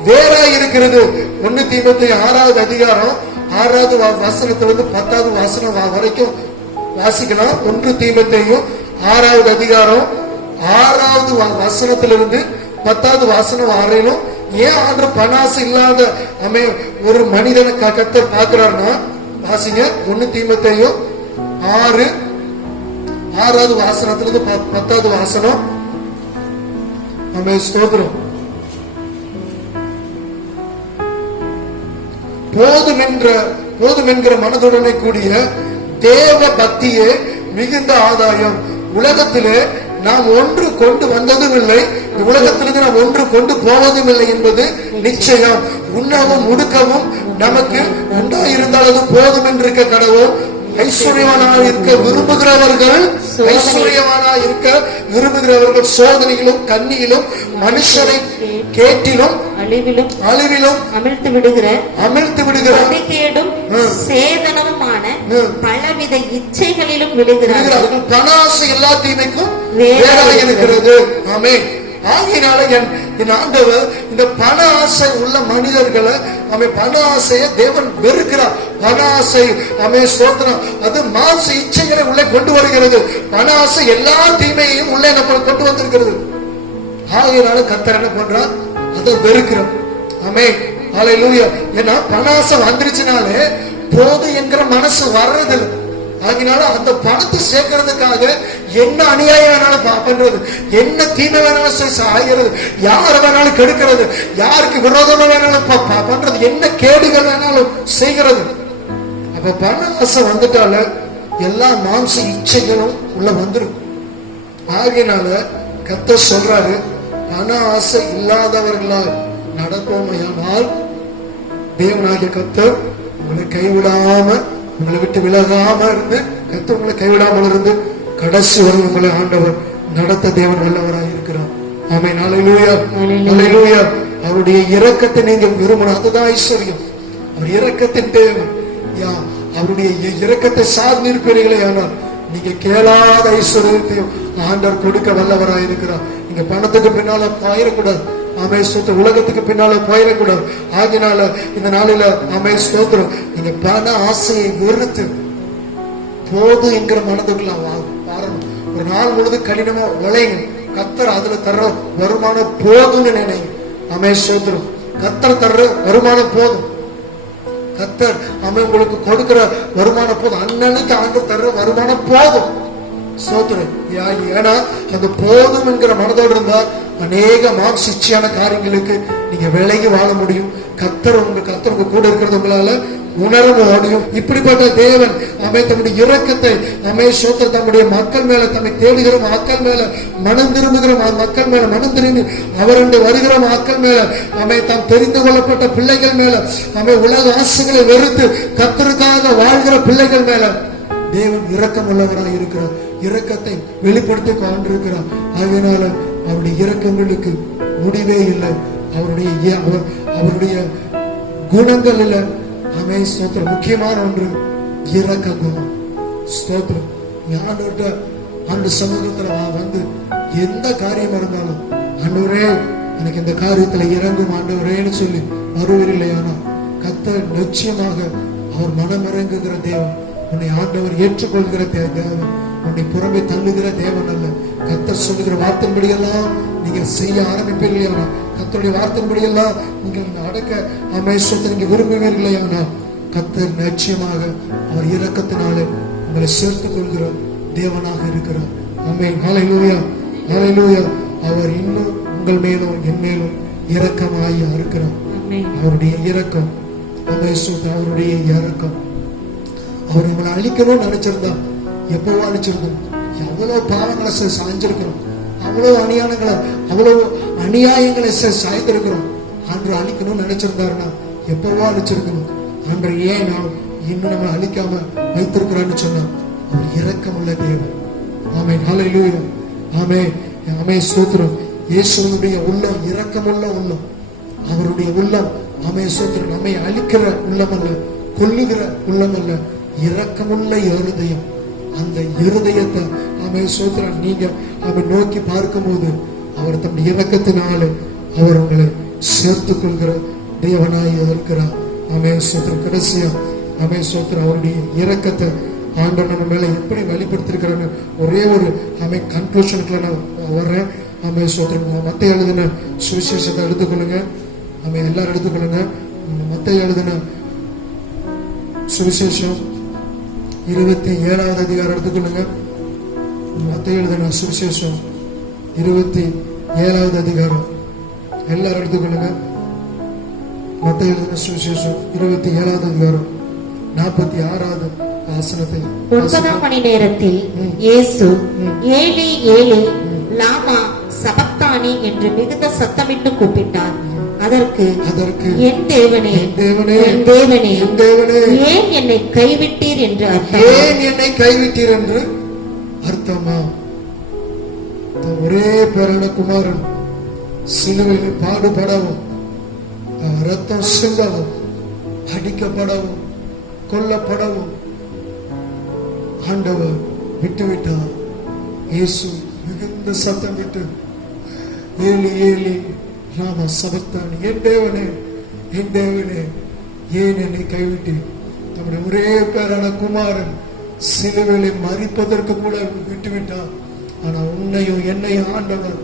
வேறாய் இருக்கிறது. 1 தீமோத்தேயு 6வது அதிகாரம் 6வது வசனத்திலிருந்து 10வது வசனம் வரைக்கும் வாசிக்கலாம். 1 தீமோத்தேயு 6வது அதிகாரம் 6வது வசனத்திலிருந்து 10வது வசனம் வரையிலும் ஏன் ஆண்டவர் பண ஆசை இல்லாத ஒரு மனிதனை கர்த்தர் பார்க்கிறார்னா, வாசிங்க 1 தீமோத்தேயு 6வது வாசனத்திலிருந்து 10வது வாசனம். ஸ்தோத்திரம். போதும் என்கிற மனதுடனே கூடிய தேவ பக்தியே மிகுந்த ஆதாயம். உலகத்திலே நாம் ஒன்று கொண்டு வந்ததும் இல்லை, உலகத்திலிருந்து நாம் ஒன்று கொண்டு போவதும் இல்லை என்பது நிச்சயம். உண்ணவும் உடுக்கவும் நமக்கு உண்டாயிருந்தால் அது போதும் என்று இருக்க கடவுள். ஐஸ்வர்யவானாக இருக்க விரும்புகிறவர்கள் சோதனையிலும் கண்ணியிலும் மனுஷரை கேட்டிலும் அழிவிலும் அமிழ்த்து விடுகிற சேதனமான பலவித இச்சைகளிலும் விழுகிறார்கள். பண ஆசை எல்லா தீமைக்கும் வேறாக இருக்கிறது. ஆமென். ஆகையினால என் ஆண்டவர் இந்த பண ஆசை உள்ள மனிதர்களை பண ஆசையை தேவன் வெறுக்கிறார். பண ஆசை சோதனம் அது மாச இச்சைகளை உள்ளே கொண்டு வருகிறது. பண ஆசை எல்லா தீமையையும் உள்ளே நம்ம கொண்டு வந்திருக்கிறது. ஆகையினால கர்த்தர் என்ன பண்றார்? அதை வெறுக்கிறோம். ஆமென். ஹல்லேலூயா. ஏன்னா பண ஆசை வந்துருச்சுனாலே போது என்கிற மனசு வர்றதில்லை. அதனால அந்த பணத்தை சேர்க்கறதுக்காக என்ன அநியாயம் வேணாலும் பண்றது, என்ன தீமை வேணாலும் ஆகிறது, யார வேணாலும் கெடுக்கிறது, யாருக்கு விரோதமா வேணாலும் பண்றது, என்ன கேடுகள் வேணாலும் செய்கிறது. அப்ப பண ஆசை வந்துட்டால எல்லா மாம்ச இச்சைகளும் உள்ள வந்துடும். ஆகையினால கர்த்தர் சொல்றாரு, பண ஆசை இல்லாதவர்களால் நடப்போமையானால் தேவனாகிய கர்த்தர் உங்களை கைவிடாம, உங்களை விட்டு விலகாம இருந்து, கர்த்தர் உங்களை கைவிடாமல் இருந்து கடைசி வரை உங்களை ஆண்டவர் நடத்த தேவன் வல்லவராக இருக்கிறார். ஆமென். ஹல்லேலூயா, ஹல்லேலூயா. அவருடைய இரக்கத்தை நீங்க விரும்பணும், அதுதான் ஐஸ்வர்யம். அவர் இரக்கத்தின் தேவன். அவருடைய இரக்கத்தை சார்ந்து இருப்பீர்களே, ஆனால் நீங்க கேளாத ஐஸ்வர்யத்தையும் ஆண்டவர் கொடுக்க வல்லவராக இருக்கிறார். நீங்க பணத்துக்கு பின்னால போயிடக்கூடாது. ஸ்தோத்திரம். உலகத்துக்கு பின்னால போயிடக்கூடாது. ஆகினால இந்த நாளில ஸ்தோத்திரம், நீங்க பண ஆசையை வெறுத்து போது என்கிற மனதுக்குள்ள பாருங்க. ஒரு நாள் முழுது கடினமா உழைங்க, கர்த்தர் அதுல தர்ற வருமானம் போதும்னு நினைங்க. ஸ்தோத்திரம். கர்த்தர் தர்ற வருமானம் போதும். கர்த்தர் உங்களுக்கு கொடுக்கிற வருமானம் போதும். அண்ணனுக்கு ஆண்டவர் தர்ற வருமானம் போதும். ஸ்தோத்திரம். ஏன்னா அந்த போதும் என்கிற மனதோடு இருந்தா அநேக மாம்சிச்சையான காரியங்களுக்கு நீங்க விலகி வாழ முடியும். கர்த்தர் உங்க கூட இருக்கிறது உங்களால உணர முடியும். இப்படிப்பட்ட தேவன் தம்முடைய இரக்கத்தை ஸ்தோத்திரம் தம்முடைய மக்கள் மேல, தம்மை தேடுகிற மக்கள் மேல, மனம் திரும்புகிற மக்கள் மேல, மனம் திரும்பி அவருடைய வருகிற மக்கள் மேல, தாம் தெரிந்து கொள்ளப்பட்ட பிள்ளைகள் மேல, உலக ஆசைகளை வெறுத்து கர்த்தருக்காக வாழ்கிற பிள்ளைகள் மேல தேவன் இரக்கம் உள்ளவராக இருக்கிறார். இரக்கத்தை வெளிப்படுத்தி கொண்டிருக்கிறார். அதனால அவருடைய இரக்கங்களுக்கு முடிவே இல்லை. அவருடைய குணங்கள் இல்லை. ஸ்தோத்திரம். முக்கியமான ஒன்று இரக்க குணம். ஸ்தோத்திரம். ஆண்டவர்கிட்ட அந்த சமூகத்துல வந்து எந்த காரியம் இருந்தாலும், ஆண்டவரே எனக்கு இந்த காரியத்துல இறங்கும் ஆண்டவரேன்னு சொல்லி வருவதில்லையானா கர்த்தர் நிச்சயமாக அவர் மனம் இறங்குகிற தேவன். உன்னை ஆண்டவர் ஏற்றுக்கொள்கிற தேவன், உன்னை புறமே தள்ளுகிற தேவன் அல்ல. கர்த்தர் சொல்லுகிற வார்த்தையின்படியெல்லாம் நீங்க செய்ய ஆரம்பிப்பீர்களே, கர்த்தருடைய வார்த்தையின்படியெல்லாம் நீங்கள் அடக்க நீங்க விரும்புவீர்களே, கர்த்தர் நிச்சயமாக அவர் இரக்கத்தினாலே உங்களை சேர்த்துக் கொள்கிற தேவனாக இருக்கிறார். ஆமென். ஹல்லேலூயா, ஹல்லேலூயா. அவர் இன்னும் உங்கள் மேலும் என் மேலும் இரக்கமாய் இருக்கிறார். அவருடைய இரக்கம், அவருடைய இரக்கம். அவர் நம்மளை அழிக்கணும்னு நினைச்சிருந்தா எப்பவோ அழிச்சிருந்தோம். எவ்வளவு பாவங்களை சாய்ஞ்சிருக்கிறோம், அவ்வளவு அநியாயங்களை சாய்ந்திருக்கிறோம். அன்று அழிக்கணும்னு நினைச்சிருந்தாருன்னா எப்பவோ அழிச்சிருக்கணும். அன்று ஏன் நான் இன்னும் நம்ம அழிக்காம வைத்திருக்கிறான்னு சொன்னா அவர் இரக்கமுள்ள தேவன். ஆமென். ஹல்லேலூயா. ஆமென். ஆமென். ஸ்தோத்திரம். இயேசுவினுடைய உள்ளம் இரக்கமுள்ள உள்ளம். அவருடைய உள்ளம் ஸ்தோத்திரம் நம்மை அழிக்கிற உள்ளம் அல்ல, கொல்லுகிற உள்ளம் அல்ல, இரக்கமுள்ள இருதயம். அந்த இருதயத்தை ஸ்தோத்திரம் நீங்க நோக்கி பார்க்கும் போது அவர் தம் இரக்கத்தினாலே அவர் உங்களை சேர்த்துக் கொள்கிற தேவனாய் இருக்கிறார். ஸ்தோத்திரம். கடைசியா ஸ்தோத்திரம் அவருடைய இரக்கத்தை ஆண்டவர் நம்ம மேல எப்படி வெளிப்படுத்திருக்கிறான்னு ஒரே ஒரு கன்க்ளூஷனுக்குள்ள நான் வர்றேன். ஸ்தோத்திரம். மத்தேயு எழுதின சுவிசேஷத்தை எடுத்துக்கொள்ளுங்க. நம்ம எல்லாரும் எடுத்துக்கொள்ளுங்க. மத்தேயு எழுதின சுவிசேஷம் 27வது அதிகாரம் எடுத்துக்கொள்ளுங்க. மத்தேயு எழுதின சுவிசேஷம் 27வது அதிகாரம் எல்லாரும் எடுத்துக்கொள்ளுங்க. மத்தேயு எழுதின சுவிசேஷம் 27வது அதிகாரம் 46வது வசனத்தை. 9ஆம் மணி நேரத்தில் இயேசு ஏலி ஏலி லாமா சபக்தானி என்று மிகுந்த சத்தமிட்டு கூப்பிட்டார். அதற்கு என் தேவனே என் தேவனே ஏன் என்னை கைவிட்டீர் என்று அர்த்தம். ஏன் என்னை கைவிட்டீர் என்று அர்த்தமா? ஒரே பேரான குமாரன் சிலுவையில் பாடுபடவும், ரத்தம் சிந்தவும், அடிக்கப்படவும், கொல்லப்படவும் ஆண்டவர் விட்டுவிட்டார். இயேசு மிகுந்த சத்தம் விட்டு ஏலி ஏலி ராமா சபக்தானி, என் தேவனே ஏன் என்னை கைவிட்டு, நம்முடைய ஒரே பேரான குமாரன் சிலுவையிலே மரிப்பதற்கு கூட விட்டுவிட்டார். ஆனா உன்னையும் என்னையும் ஆண்டவர்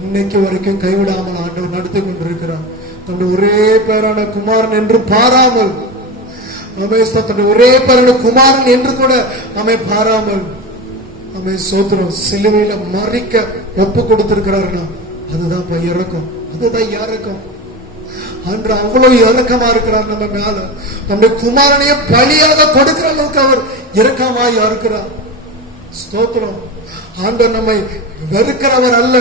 இன்னைக்கு வரைக்கும் கைவிடாமல் ஆண்டவர் நடத்தி கொண்டிருக்கிறார். தன்னுடைய ஒரே பேரான குமாரன் என்று பாராமல், தன்னுடைய ஒரே பேரான குமாரன் என்று கூட நம்மை பாராமல் நம்மை சோத்திரம் சிலுவையில மறிக்க ஒப்பு கொடுத்திருக்கிறாருன்னா அதுதான் இறக்கம், அதுதான் இறக்கம். அன்று அவ்வளவு இறக்கமா இருக்கிறார் நம்ம மேல. நம்முடைய குமாரனையே பலியாக கொடுக்கிற அளவுக்கு அவர் இரக்கமாய் இருக்கிறார். ஸ்தோத்திரம். ஆண்டவர் நம்மை வெறுக்கிறவர் அல்ல.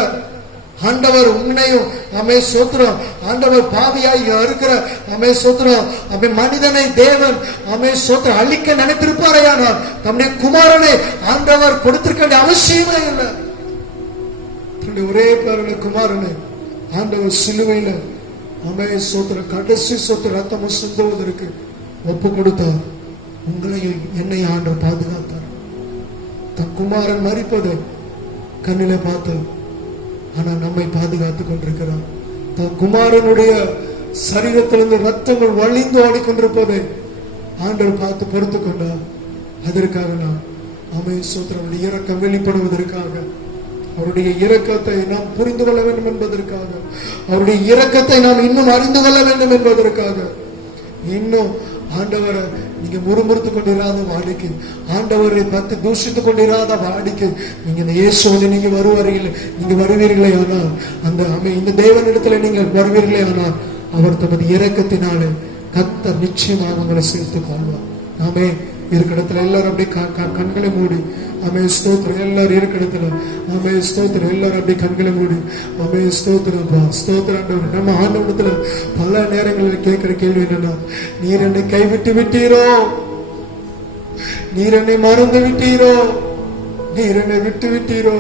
ஆண்டவர் உன்னையும் அமே சோத்திரம், ஆண்டவர் பாவியாய் இருக்கிற அமே சோத்திரம், அமே மனிதனை தேவன் அமே சோத்திரம் அழிக்க நினைத்திருப்பாரையானால் நம்முடைய குமாரனை ஆண்டவர் கொடுத்திருக்க அவசியமே இல்லை. ஒரே பேருடைய குமாரனை ஆண்டவர் சிலுவையில அமே சோத்திரம் கடைசி சொத்து ரத்தமும் சிந்துவதற்கு ஒப்பு கொடுத்தார். உங்களையும் என்னை ஆண்டவர் பாதுகாத்தார். தன் குமாரன் மரிப்பதை கண்ணில பார்த்தார். ஆனா நம்மை பாதுகாத்துக் கொண்டிருக்கிறார். தன் குமாரனுடைய சரீரத்திலிருந்து ரத்தங்கள் வழிந்து ஓடிக்கொண்டிருப்பதை ஆண்டவர் பார்த்து பொறுத்து கொண்டார். அதற்காக நாம் அமே சோத்திரம் இரக்கம் வெளிப்படுவதற்காக, அவருடைய இரக்கத்தை நாம் புரிந்து கொள்ள வேண்டும் என்பதற்காக, அவருடைய இரக்கத்தை நாம் இன்னும் அறிந்து கொள்ள வேண்டும் என்பதற்காக, இன்னும் ஆண்டவரை நீங்க முறுமுறுத்துக் கொண்டிராத வாடிக்கை, ஆண்டவரை பார்த்து தூஷித்துக் கொண்டிராத வாடிக்கை, நீங்க இந்த இயேசுவோடு நீங்க வருவீர்களே ஆனால், இந்த தேவனிடத்துல நீங்கள் வருவீர்களே ஆனால் அவர் தமது இரக்கத்தினாலே கர்த்தர் நிச்சயமாக உங்களை சேர்த்துக் கொள்வார். ஆமே. இருக்கிற எல்லாரும் அப்படியே கண்களை மூடி அமே ஸ்தோத்திரம். எல்லாரும் இருக்கிற அமே ஸ்தோத்திரம். எல்லாரும் அப்படியே கண்களை மூடி அமே ஸ்தோத்திரப்பா ஸ்தோத்திரம். நம்ம ஆண்டவரிடத்துல பல நேரங்களில் கேட்கிற கேள்வி என்னன்னா, நீர் என்னை கைவிட்டு விட்டீரோ, நீர் என்னை மறந்து விட்டீரோ, நீர் என்னை விட்டு விட்டீரோ,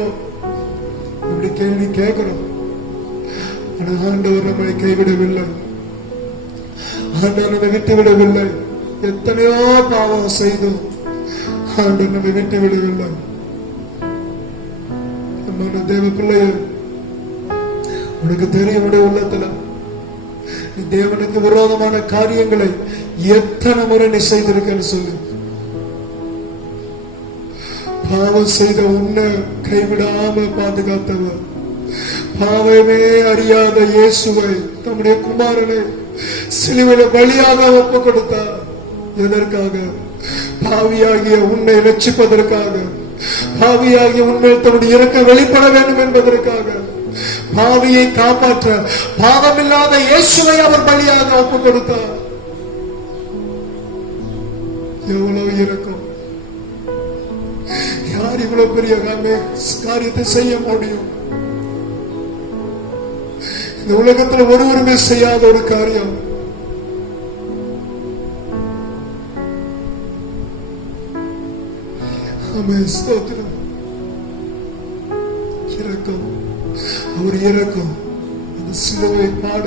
இப்படி கேள்வி கேட்கிறோம். ஆனா ஆண்டவர் நம்மளை கைவிடவில்லை, ஆண்டவர் நம்மை விட்டு விடவில்லை. எத்தனையோ பாவம் செய்தோம், ஆண்டவர் நம்மை விட்டு விடவில்லை. தேவ பிள்ளைய, உனக்கு தெரியும் உள்ளத்துல நீ தேவனுக்கு விரோதமான காரியங்களை எத்தனை முறை நீ செய்திருக்கன்னு சொல்லு. பாவம் செய்த உன்னை கைவிடாம பாதுகாத்தவர், பாவமே அறியாத இயேசுவை தம்முடைய குமாரனை சிலுவையில பலியாக ஒப்பு கொடுத்தார். எதற்காக? பாவியாகிய உன்னை ரட்சிப்பதற்காக, பாவியாகிய உன்மேல் தன்னுடைய இரக்கம் வெளிப்பட வேண்டும் என்பதற்காக, பாவியை காப்பாற்ற பாவமில்லாத இயேசுவை அவர் பலியாக ஒப்பு கொடுத்தார். எவ்வளவு இரக்கம்! யார் இவ்வளவு பெரிய காரியத்தை செய்ய முடியும்? இந்த உலகத்தில் ஒருவருமே செய்யாத ஒரு காரியம். இரக்கம், அவர் இரக்கம். அந்த சிலுவை பாட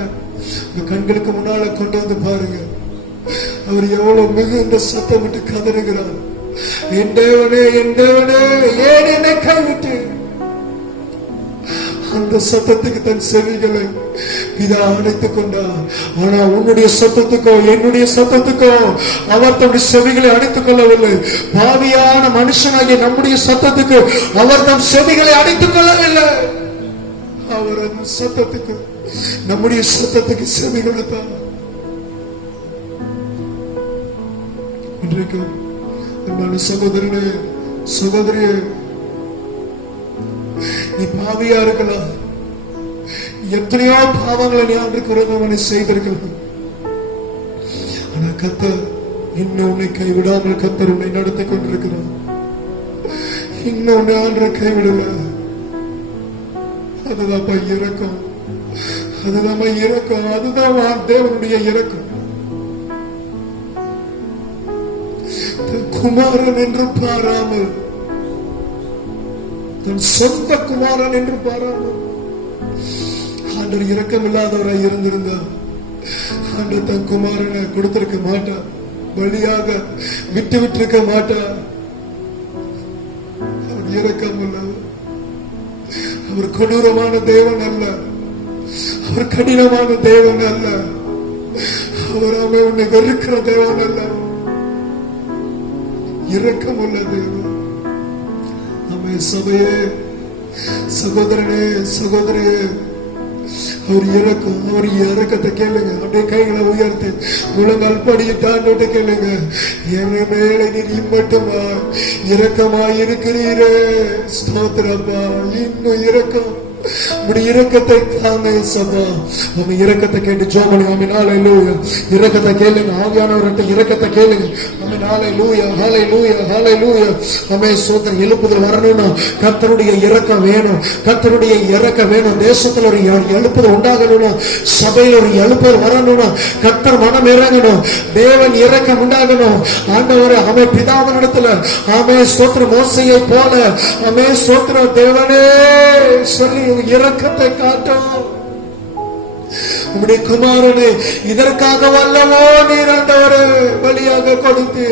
கண்களுக்கு முன்னால கொண்டு வந்து பாருங்க. அவர் எவ்வளவு மிகுந்த சத்தம் விட்டு கதறுகிறார். என் தேவனே ஏன் என்னை கைவிட்டு? அந்த சத்தத்துக்கு தன் செவிகளை இதா அணைத்துக் கொண்டார். ஆனா உன்னுடைய சத்தத்துக்கோ என்னுடைய சத்தத்துக்கோ அவர் தன்னுடைய செவிகளை அணைத்துக் கொள்ளவில்லை. பாவியான மனுஷனாகிய நம்முடைய சத்தத்துக்கு அவர் தம் செவிகளை அணைத்துக் கொள்ளவில்லை. அவர் அந்த சத்தத்துக்கு நம்முடைய சத்தத்துக்கு செவி கொடுத்தார். இன்றைக்கும் அன்பான சகோதரனே, சகோதரியே, நீ பாவியா இருக்கலாம். எத்தனையோ பாவங்களை நீ அன்றைக்கு உறவனை செய்திருக்கலாம். ஆனா கர்த்தர் இன்னும் உன்னை கைவிடாமல் கர்த்தர் உன்னை நடத்தி கொண்டிருக்கிறார். இன்னும் உன்னை ஆண்டு கைவிடல. அதுதான் இரக்கம், அதுதான் இரக்கம், அதுதான் தேவனுடைய இரக்கம். குமாரன் என்று பாராமல், தன் சொந்த குமாரன் என்று பாராமல் ஆண்டவர் இரக்கம் இல்லாதவராய் இருந்திருந்தார். ஆண்டவர் தன் குமாரனை கொடுத்திருக்க மாட்டார், பலியாக விட்டு விட்டிருக்க மாட்டார். அவர் இரக்கம் உள்ளவர். அவர் கொடூரமான தேவன் அல்ல, அவர் கடினமான தேவன் அல்ல, அவர் உன்னை வெறுக்கிற தேவன் அல்ல, இரக்கம் உள்ள தேவன். சபையே, சகோதரனே, சகோதரியே, அவர் இரக்கம், அவர் இரக்கத்தை கேளுங்க. அப்படியே கைகளை உயர்த்தி முழங்கால் படியிட்டு கேளுங்க. என் மேல நீர் இம்மட்டுமா இரக்கமாய் இருக்கிறீரே, ஸ்தோத்திரப்பா. இன்னும் இரக்கம், இரக்கத்தை தாங்க சபா. அவன் இரக்கத்தை கேட்டு ஜோமணி அவன் ஹல்லேலூயா. இரக்கத்தை கேளுங்க, ஆவியானவர்கிட்ட இரக்கத்தை கேளுங்க. அவன் ஹல்லேலூயா, ஹல்லேலூயா, ஹல்லேலூயா. அவன் சோதனை எழுப்புதல் வரணும்னா கர்த்தருடைய இரக்கம் வேணும், கர்த்தருடைய இரக்கம் வேணும். தேசத்துல ஒரு எழுப்புதல் உண்டாகணும்னா, சபையில் ஒரு எழுப்புதல் வரணும்னா கர்த்தர் மனம் இறங்கணும், தேவன் இரக்கம் உண்டாகணும். ஆண்டவர் அவன் பிதாவினிடத்துல அவன் சோத்திர மோசையை போல அவன் சோத்திர தேவனே சொல்லி இரக்கத்தை காட்டும். உம்முடைய குமாரனை இதற்காக வல்லவோ நீர் ஆண்டவரே பலியாக கொடுத்து,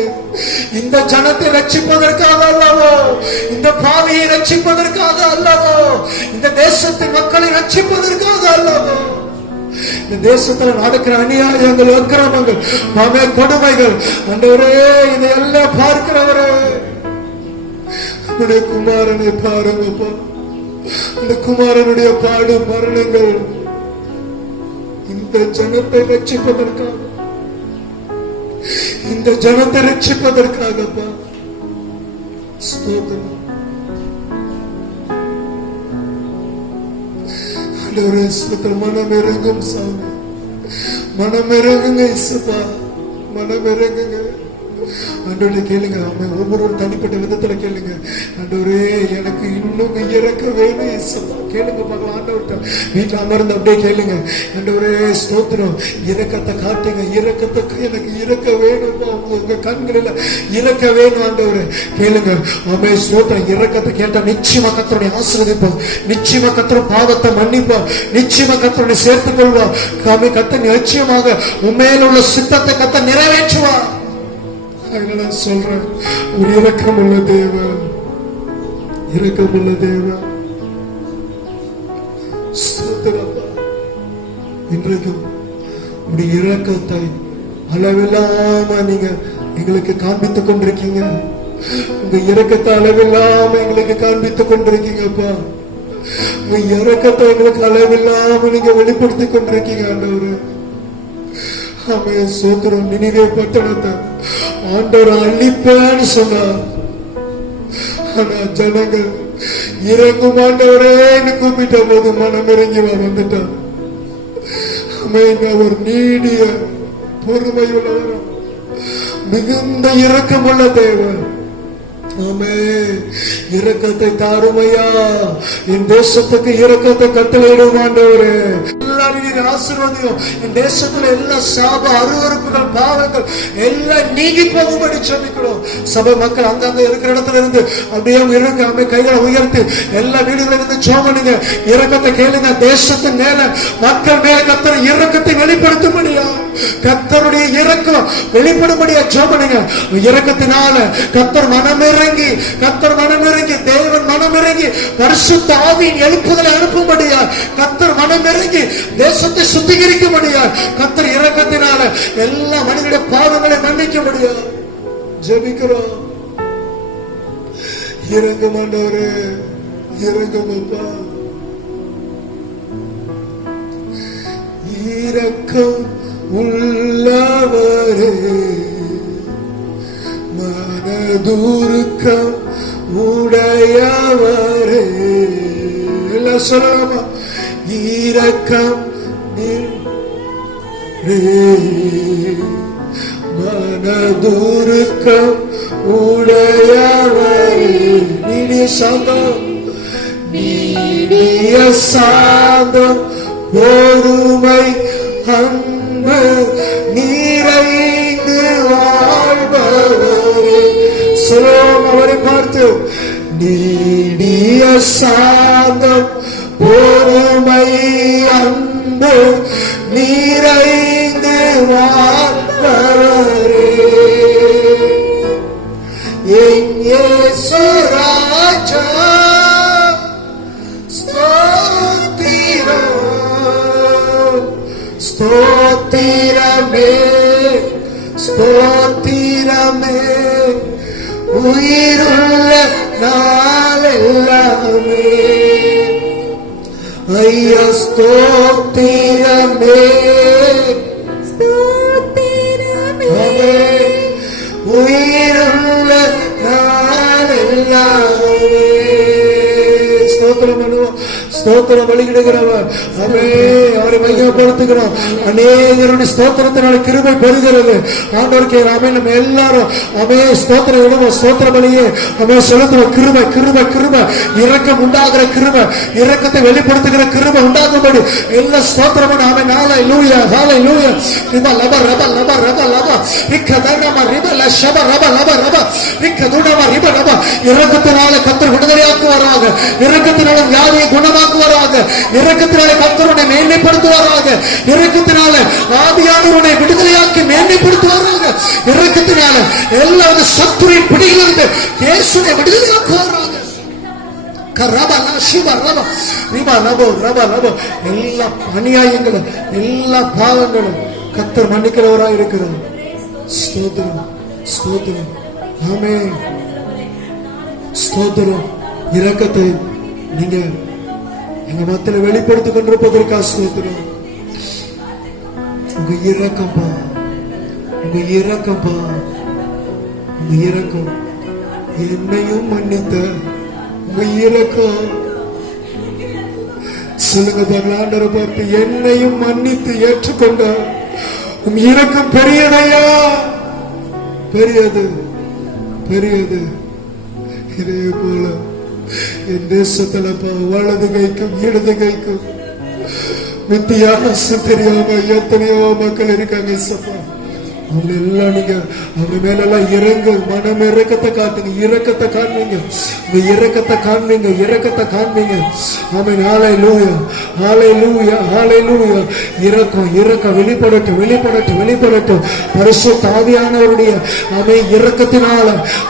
இந்த ஜனத்தை ரட்சிப்பதற்காக அல்லவோ, இந்த பாவியை ரட்சிப்பதற்காக அல்லவோ, இந்த தேசத்தின் மக்களை ரட்சிப்பதற்காக அல்லவோ, இந்த தேசத்துல நடக்கிற அநியாயங்கள், அக்கிரமங்கள், கொடுமைகள் ஆண்டவரே இதையெல்லாம் பார்க்கிறவரே, உம்முடைய குமாரனை பாருங்கப்பா. அந்த குமாரனுடைய பாடு மரணங்கள் இந்த ஜனத்தை ரட்சிப்பதற்காக, இந்த ஜனத்தை ரட்சிப்பதற்காகப்பா. ஸ்தோத்திரம். ஆண்டவரே ஸ்தோத்திரம். மனம் இறங்கும் சாமி, மனம் இறங்குங்க இயேசுப்பா, மனம் இறங்குங்க. ஆண்டவரே கேளுங்க, ஒவ்வொரு தனிப்பட்ட விதத்துல கேளுங்க. ஆண்டவரே எனக்கு இன்னும் இறக்க வேணும் இயேசுப்பா. கேளுங்க பார்க்கலாம். ஆண்டவர்கிட்ட வீட்டுல அமர்ந்து அப்படியே கேளுங்க. ஆண்டவரே ஸ்தோத்திரம், இரக்கத்தை காட்டுங்க, இரக்கத்தை எனக்கு இறக்க வேணும், உங்க கண்களில் இறக்க வேணும். ஆண்டவரே கேளுங்க. ஆமே ஸ்தோத்திரம். இரக்கத்தை கேட்டா நிச்சயமா கர்த்தருடைய ஆசீர்வதிப்போம், நிச்சயமா கர்த்தர் பாவத்தை மன்னிப்போம், நிச்சயமா கர்த்தருடைய சேர்த்துக் கொள்வா. கர்த்தர் நிச்சயமாக உண்மையில் உள்ள சித்தத்தை கர்த்தர் நிறைவேற்றுவா. நான் சொல்றேன், ஒரு இரக்கமுள்ள தேவன், இரக்கமுள்ள தேவன். இன்றைக்கும் உடைய இரக்கத்தை அளவில்லாம நீங்க எங்களுக்கு காண்பித்துக் கொண்டிருக்கீங்க. உங்க இரக்கத்தை அளவில்லாம எங்களுக்கு காண்பித்துக் கொண்டிருக்கீங்கப்பா. உங்க இரக்கத்தை எங்களுக்கு அளவில்லாம நீங்க வெளிப்படுத்திக் கொண்டிருக்கீங்க ஆண்டவரு. ஆமைய சோத்திரம். நினிவே பட்டணத்தை ஆண்டவர் அழிப்பேன்னு சொன்னார். ஆனா ஜனங்கள் இறங்கும் ஆண்டவரேன்னு கூப்பிட்ட போது மனம் இறங்கி வந்துட்டான். ஒரு நீடிய பொறுமை உள்ளவரும் மிகுந்த இரக்கமுள்ள தேவன். ஆமே, இரக்கத்தை தாருமையா, என் தேசத்துக்கு இரக்கத்தை கட்டளையிடும் ஆண்டவரே. எல்லாரும் ஆசீர்வாதம், என் தேசத்துல எல்லா சாப அருவருப்புகள் பாவங்கள் எல்லாம் நீங்கி போகும்படி சொல்லிக்கிறோம். சபை மக்கள் அங்கங்க இருக்கிற இடத்துல இருந்து அப்படியே இருக்காம கைகளை உயர்த்தி எல்லா வீடுகளில் இருந்து சோமனுங்க, இரக்கத்தை கேளுங்க. தேசத்தின் மேல மக்கள் மேல கர்த்தர் இரக்கத்தை வெளிப்படுத்தும்படியா, கர்த்தருடைய இரக்கம் வெளிப்படும்படியா சோமனுங்க. இரக்கத்தினால கர்த்தர் மனமிறங்கி, கர்த்தர் மனமிறங்கி, தேவன் மனமிறங்கி பரிசுத்த ஆவியின் எழுப்புதலை அனுப்பும்படியா, கர்த்தர் மனமிறங்கி தேசத்தை சுத்திகரிக்கும்படியா, கர்த்தர் இரக்கத்தினால எல்லா மனிதனுடைய பாவங்களை மன்னிக்க முடியாது. ஜெபிக்கிறோம். இரங்கும் ஆண்டவரே, இரங்கும் அப்பா. இரக்கம் உள்ளவரே, மனதுருக்கம் உடையவரே. எல்லாம் சொல்லலாமா? இரக்கம் மனதுருக்கம் உடையவரே, நீடிய சாந்தம், நீடிய சாந்தம், பொறுமை, அன்பு நிறைந்து வாழ்பவரே. சொல்லுவோம் அவரை பார்த்து, நீடிய சாந்தம், பொறுமை, அன்பு நிறைந்து வாழ்பவரே. என் இயேசு ராஜா ஸ்தோத்திரம், ஸ்தோத்திரமே, ஸ்தோத்திரமே, உயிருள்ள நாளெல்லாமே. ஐயா ஸ்தோத்திரமே, ஸ்தோத்திரமே, உயிருள்ள நாளெல்லாமே. ஸ்தோத்திரம் பண்ணுவோம். ஸ்தோத்திரம் வழிகிடுகிறவர் அமே, அவரை மையப்படுத்துகிறோம். அநேகருடைய ஸ்தோத்திரத்தினால கிருபை பெறுகிறது. ஆண்டவருக்கு அமே, நம்ம எல்லாரும் அமே ஸ்தோத்திரம் விடுவோம். ஸ்தோத்திர பலியே அமே செலுத்துவோம். கிருபை கிருபை கிருபை, இரக்கம் உண்டாகிற கிருபை, இரக்கத்தை வெளிப்படுத்துகிற கிருபை உண்டாகும்படி எல்லா ஸ்தோத்திரம் ஆமே. நாளை லூயா, நாளை லூயா. ரிபா லப ரப லப ரப லப இக்கதனம ரிப லஷப ரப லப ரப இக்கதுனம ரிப ரப. இரக்கத்தினால கர்த்தர் விடுதலையாக்குவாராக, இரக்கத்தினால வியாதியை குணமாக்குவாராக, இரக்கத்தினால கர்த்தருனை மேன்மைப்படுத்துவாராக, இரக்கத்தினால ஆவியானவரை விடுதலையாக்கி மேன்மைப்படுத்துவாராக, இரக்கத்தினால எல்லா சத்துரின் பிடியிலிருந்து இயேசுவை விடுதலையாக்குவாராக. எல்லா அநியாயங்களும் எல்லா பாவங்களும் கர்த்தர் மன்னிக்கிறவராக இருக்கிறது. ஸ்தோத்திரம் ஸ்தோத்திரம் ஆமே. ஸ்தோத்திரம். இரக்கத்தை நீங்க எங்க மத்தியில வெளிப்படுத்திக் கொண்டிருப்பதற்காக ஸ்தோத்திரம். உங்க இரக்கம்பா, உங்க இரக்கம்பா, உங்க இரக்கம் என்னையும் மன்னித்த உங்க இரக்கம். சொல்லுங்க ஆண்டவரை பார்த்து, என்னையும் மன்னித்து ஏற்றுக்கொண்ட உங்க இரக்கம் பெரியதையா, பெரியது பெரியது. இதே போல என் தேசத்துல வலது கைக்கும் இடது கைக்கும் வித்தியாசம் தெரியாம எத்தனையோ மக்கள் இருக்காங்க. சப்பா அவங்க எல்லாம் நீங்க அவங்க மேலெல்லாம் இறங்கு, மனம் இறக்கத்தை காட்டுங்க, இரக்கத்தை காண்பீங்க, இரக்கத்தை காண்பீங்க, இரக்கத்தை காண்பீங்க. ஆமென். ஹல்லேலூயா, ஹல்லேலூயா, ஹல்லேலூயா. இரக்கம் இரக்கம் வெளிப்படட்டும், வெளிப்படட்டும், வெளிப்படட்டும். பரிசுத்த ஆவியானவருடைய ஆமென் இரக்கத்தினால,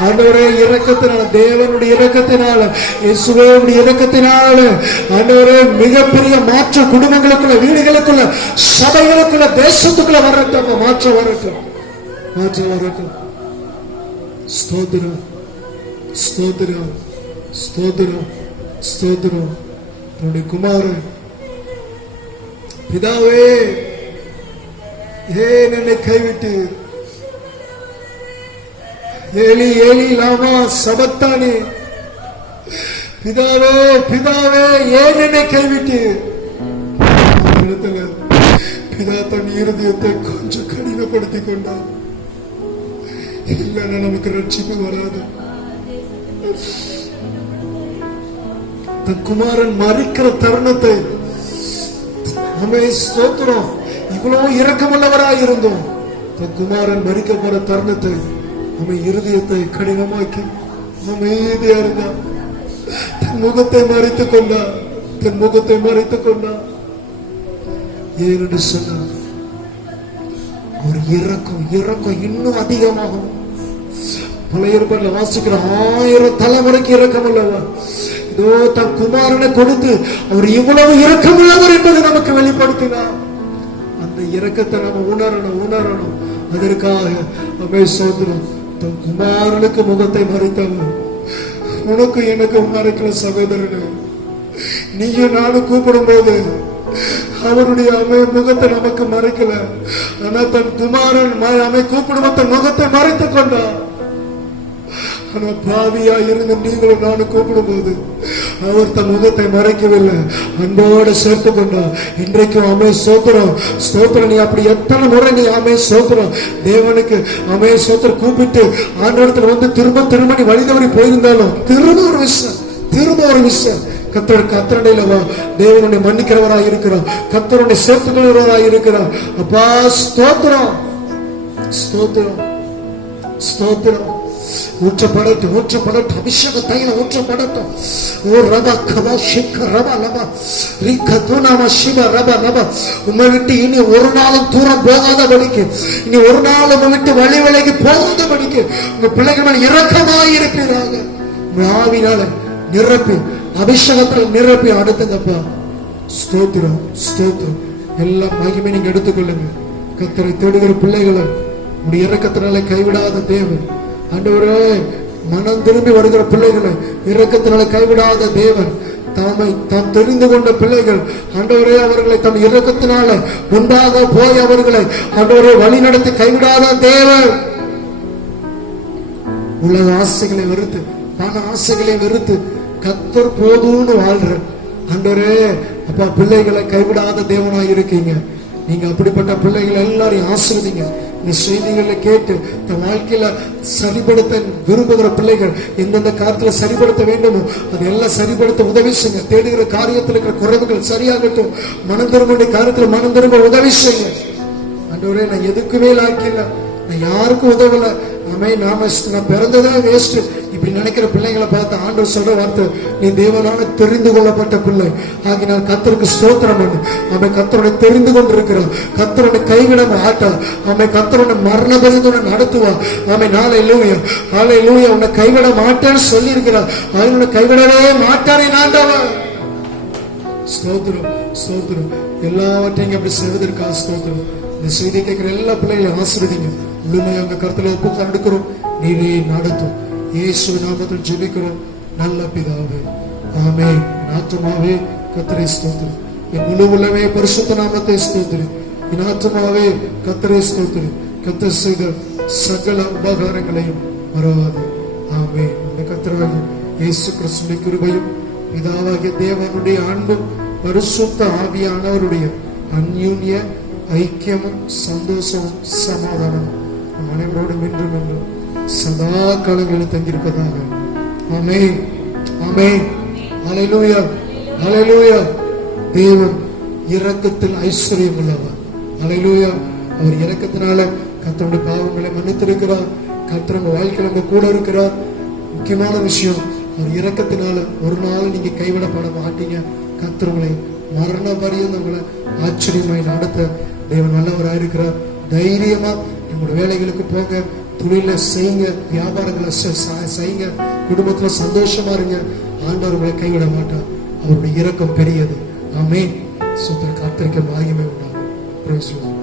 ஆண்டவரே இரக்கத்தினால, தேவனுடைய இரக்கத்தினால, இயேசுவுடைய இரக்கத்தினால ஆண்டவரே மிகப்பெரிய மாற்றம் குடும்பங்களுக்குள்ள, வீடுகளுக்குள்ள, சபைகளுக்குள்ள, தேசத்துக்குள்ள வரட்டும், மாற்றம் வரட்டும், மாற்றம் வரட்டும். ஸ்தோத்திரம் ஸ்தோத்திரம் ஸ்தோத்திரம் ஸ்தோத்திரம். தன்னுடைய குமாரன், பிதாவே ஏன் என்னை கைவிட்டீர்? ஏலி ஏலி லாமா சபத்தானே. பிதாவே பிதாவே ஏன் என்னை கைவிட்டீர்? பிதா தன் இருதயத்தை கொஞ்சம் கடினப்படுத்தி கொண்டார். இல்லைன்னா நமக்கு ரட்சிப்பு வராது. தன் குமாரன் மறிக்கிற தருணத்தை ஸ்தோத்திரம், இவ்வளவு இரக்கமுள்ளவராய் இருந்தோம். தன் குமாரன் மறிக்க போற தருணத்தை இருதயத்தை கடினமாக்கி அமைதியா இருந்தார். தன் முகத்தை மறைத்துக் கொண்டார், தன் முகத்தை மறைத்துக் கொண்டார். ஏனென்று சொன்னார், ஒரு இரக்கம் இரக்கம் இன்னும் அதிகமாகும். பழைய ஏற்பாட்டுல வாசிக்கிற 1000 தலைமுறைக்கு இரக்கம் உள்ளவர். இதோ தன் குமாரனை கொடுத்து அவர் இவ்வளவு இரக்கம் உள்ளவர் என்பதை நமக்கு வெளிப்படுத்தினார். அந்த இரக்கத்தை நம்ம உணரணும் உணரணும். அதற்காக சோதரம் தன் குமாரனுக்கு முகத்தை மறைத்தவர். உனக்கு எனக்கு மறைக்கிற சகோதரனு, நீயும் நானும் கூப்பிடும் போது அவருடைய முகத்தை நமக்கு மறைக்கல. ஆனா தன் குமாரன் கூப்பிடும்போது தன் முகத்தை மறைத்துக் கொண்டார். ஆனா பாவியா இருந்து நீங்களும் நானும் கூப்பிடும் போது அவர் தன் முகத்தை மறைக்கவில்லை, அன்போடு சேர்த்து கொண்டார். இன்றைக்கும் சோத்திரம் ஸ்தோத்திரம். நீ அப்படி எத்தனை முறை நீ சோத்திரம் தேவனுக்கு சோத்திரம் கூப்பிட்டு ஆண்டவரத்தில் வந்து திரும்ப திரும்ப நீ வழிதவறி போயிருந்தாலும் திரும்ப ஒரு விஷயம் கத்தரடையில வா. தேவனுடைய மன்னிக்கிறவராய் இருக்கிறார், கத்தருடைய சேர்த்துக் கொள்கிறவராய் இருக்கிறார். அப்பா ஸ்தோத்திரம் ஸ்தோத்திரம் ஸ்தோத்திரம். ஊற்றப்படட்டும் ஊற்றப்படட்டும், அபிஷேக தைலம் ஊற்றப்படட்டும். ஓ ரபா கபா ஷிக்க ரபா லபா ரிக்க துனாமா சிவ ரபா லபா. உம்மை விட்டு இனி ஒரு நாளும் தூரம் போகாதபடிக்கு, இனி ஒரு நாள் உம்மை விட்டு வழி விலகி போகாதபடிக்கு உங்க பிள்ளைகள் மேல் இரக்கமாய் இருப்பீராக. ஆவினால நிரப்பி, அபிஷேகத்தில் நிரப்பி அடுத்தங்கப்பா. ஸ்தோத்திரம் ஸ்தோத்திரம். எல்லா மகிமை நீங்க எடுத்துக்கொள்ளுங்க. கத்தரை தேடுகிற பிள்ளைகளை உடைய இரக்கத்தினால கைவிடாத தேவன். ஆண்டவரே, மனம் திரும்பி வருகிற பிள்ளைகளை இரக்கத்தினால கைவிடாத தேவன். தாம் தெரிந்து கொண்ட பிள்ளைகள் ஆண்டவரே, அவர்களை தம் இரக்கத்தினால முன்பாக போய் அவர்களை ஆண்டவரே வழி நடத்தி கைவிடாத தேவன். உலக ஆசைகளை வெறுத்து, பண ஆசைகளை வெறுத்து கத்தர் போதும்னு வாழ்ற ஆண்டவரே அப்பா, பிள்ளைகளை கைவிடாத தேவனாய் இருக்கீங்க. நீங்க அப்படிப்பட்ட பிள்ளைகளை எல்லாரையும் ஆசீர்வதிங்க. இந்த செய்திகளை கேட்டு தன் வாழ்க்கையில சரிபடுத்த விரும்புகிற பிள்ளைகள் எந்தெந்த காரியத்துல சரிபடுத்த வேண்டுமோ அதெல்லாம் சரிபடுத்த உதவி செய்யுங்க. தேடுகிற காரியத்தில் இருக்கிற குறைவுகள் சரியாகட்டும். மனம் திரும்ப காரியத்துல மனம் திரும்ப உதவி செய்யுங்க. ஆண்டவரே, நான் எதுக்குமே லாக்கில்ல, நான் யாருக்கும் உதவல, நான் பிறந்ததே வேஸ்ட் இப்படி நினைக்கிற பிள்ளைங்களை பார்த்து ஆண்டவர் சொல்ற வார்த்தை, நீ தேவனால தெரிந்து கொள்ளப்பட்ட பிள்ளை ஆகினால் கர்த்தருக்கு ஸ்தோத்திரம் பண்ணு. அவன் கர்த்தருடைய தெரிந்து கொண்டிருக்கிறான், கர்த்தருடைய கைவிட மாட்டான், அவன் கர்த்தருடைய மரண பயந்தோட நடத்துவான். அவன் ஹல்லேலூயா ஹல்லேலூயா உன்னை கைவிட மாட்டேன்னு சொல்லி இருக்கிறான். அவனை கைவிடவே மாட்டானே ஆண்டவன். ஸ்தோத்திரம் ஸ்தோத்திரம். எல்லாவற்றையும் அப்படி செய்வதற்காக ஸ்தோத்திரம். இந்த செய்தி கேட்கிற எல்லா பிள்ளைகளையும் ஆசீர்வதிங்க. முழுமையாக அங்க கருத்துல ஒப்பு எடுக்கிறோம். நீரே நடத்தும். இயேசு நாமத்தில் ஜெபிக்கிறோம் நல்ல பிதாவே, ஆமென். ஆத்துமாவே கர்த்தரை ஸ்தோத்திரம். என் முழு உள்ளமே பரிசுத்த நாமத்தை ஸ்தோத்திரம். என் ஆத்துமாவே கர்த்தரை ஸ்தோத்திரம். கர்த்தர் செய்த சகல உபகாரங்களையும் மறவாது. ஆமென். இந்த கர்த்தராகிய இயேசு கிறிஸ்துவின் கிருபையும் பிதாவாகிய தேவனுடைய அன்பும் பரிசுத்த ஆவியானவருடைய அந்யோன்ய ஐக்கியமும் சந்தோஷமும் சமாதானம் நம் அனைவரோடும் என்றும் என்றும் சதா காலங்களில் தங்கியிருப்பதாக. ஆமென் ஆமென். ஹல்லேலூயா ஹல்லேலூயா. தேவன் இரக்கத்தில் ஐஸ்வர்யம் உள்ளவர். ஹல்லேலூயா. அவர் இரக்கத்தினால கர்த்தருடைய பாவங்களை மன்னித்திருக்கிறார். கர்த்தர் உங்க வாழ்க்கையில் உங்க கூட இருக்கிறார். முக்கியமான விஷயம், அவர் இரக்கத்தினால ஒரு நாள் நீங்க கைவிடப்பட மாட்டீங்க. கர்த்தர் உங்களை மரண பரியந்தம் உங்களை ஆச்சரியமாய் நடத்த தேவன் நல்லவராக இருக்கிறார். தைரியமா உங்களுடைய வேலைகளுக்கு போங்க, தொழில செய்யுங்க, வியாபாரங்களை செய்யுங்க, குடும்பத்துல சந்தோஷமா இருங்க. ஆண்டவர் உங்களை கைவிட மாட்டார். அவருடைய இரக்கம் பெரியது. ஆமென். சுத்தர் காத்திருக்க மகிமை உண்டாகும்.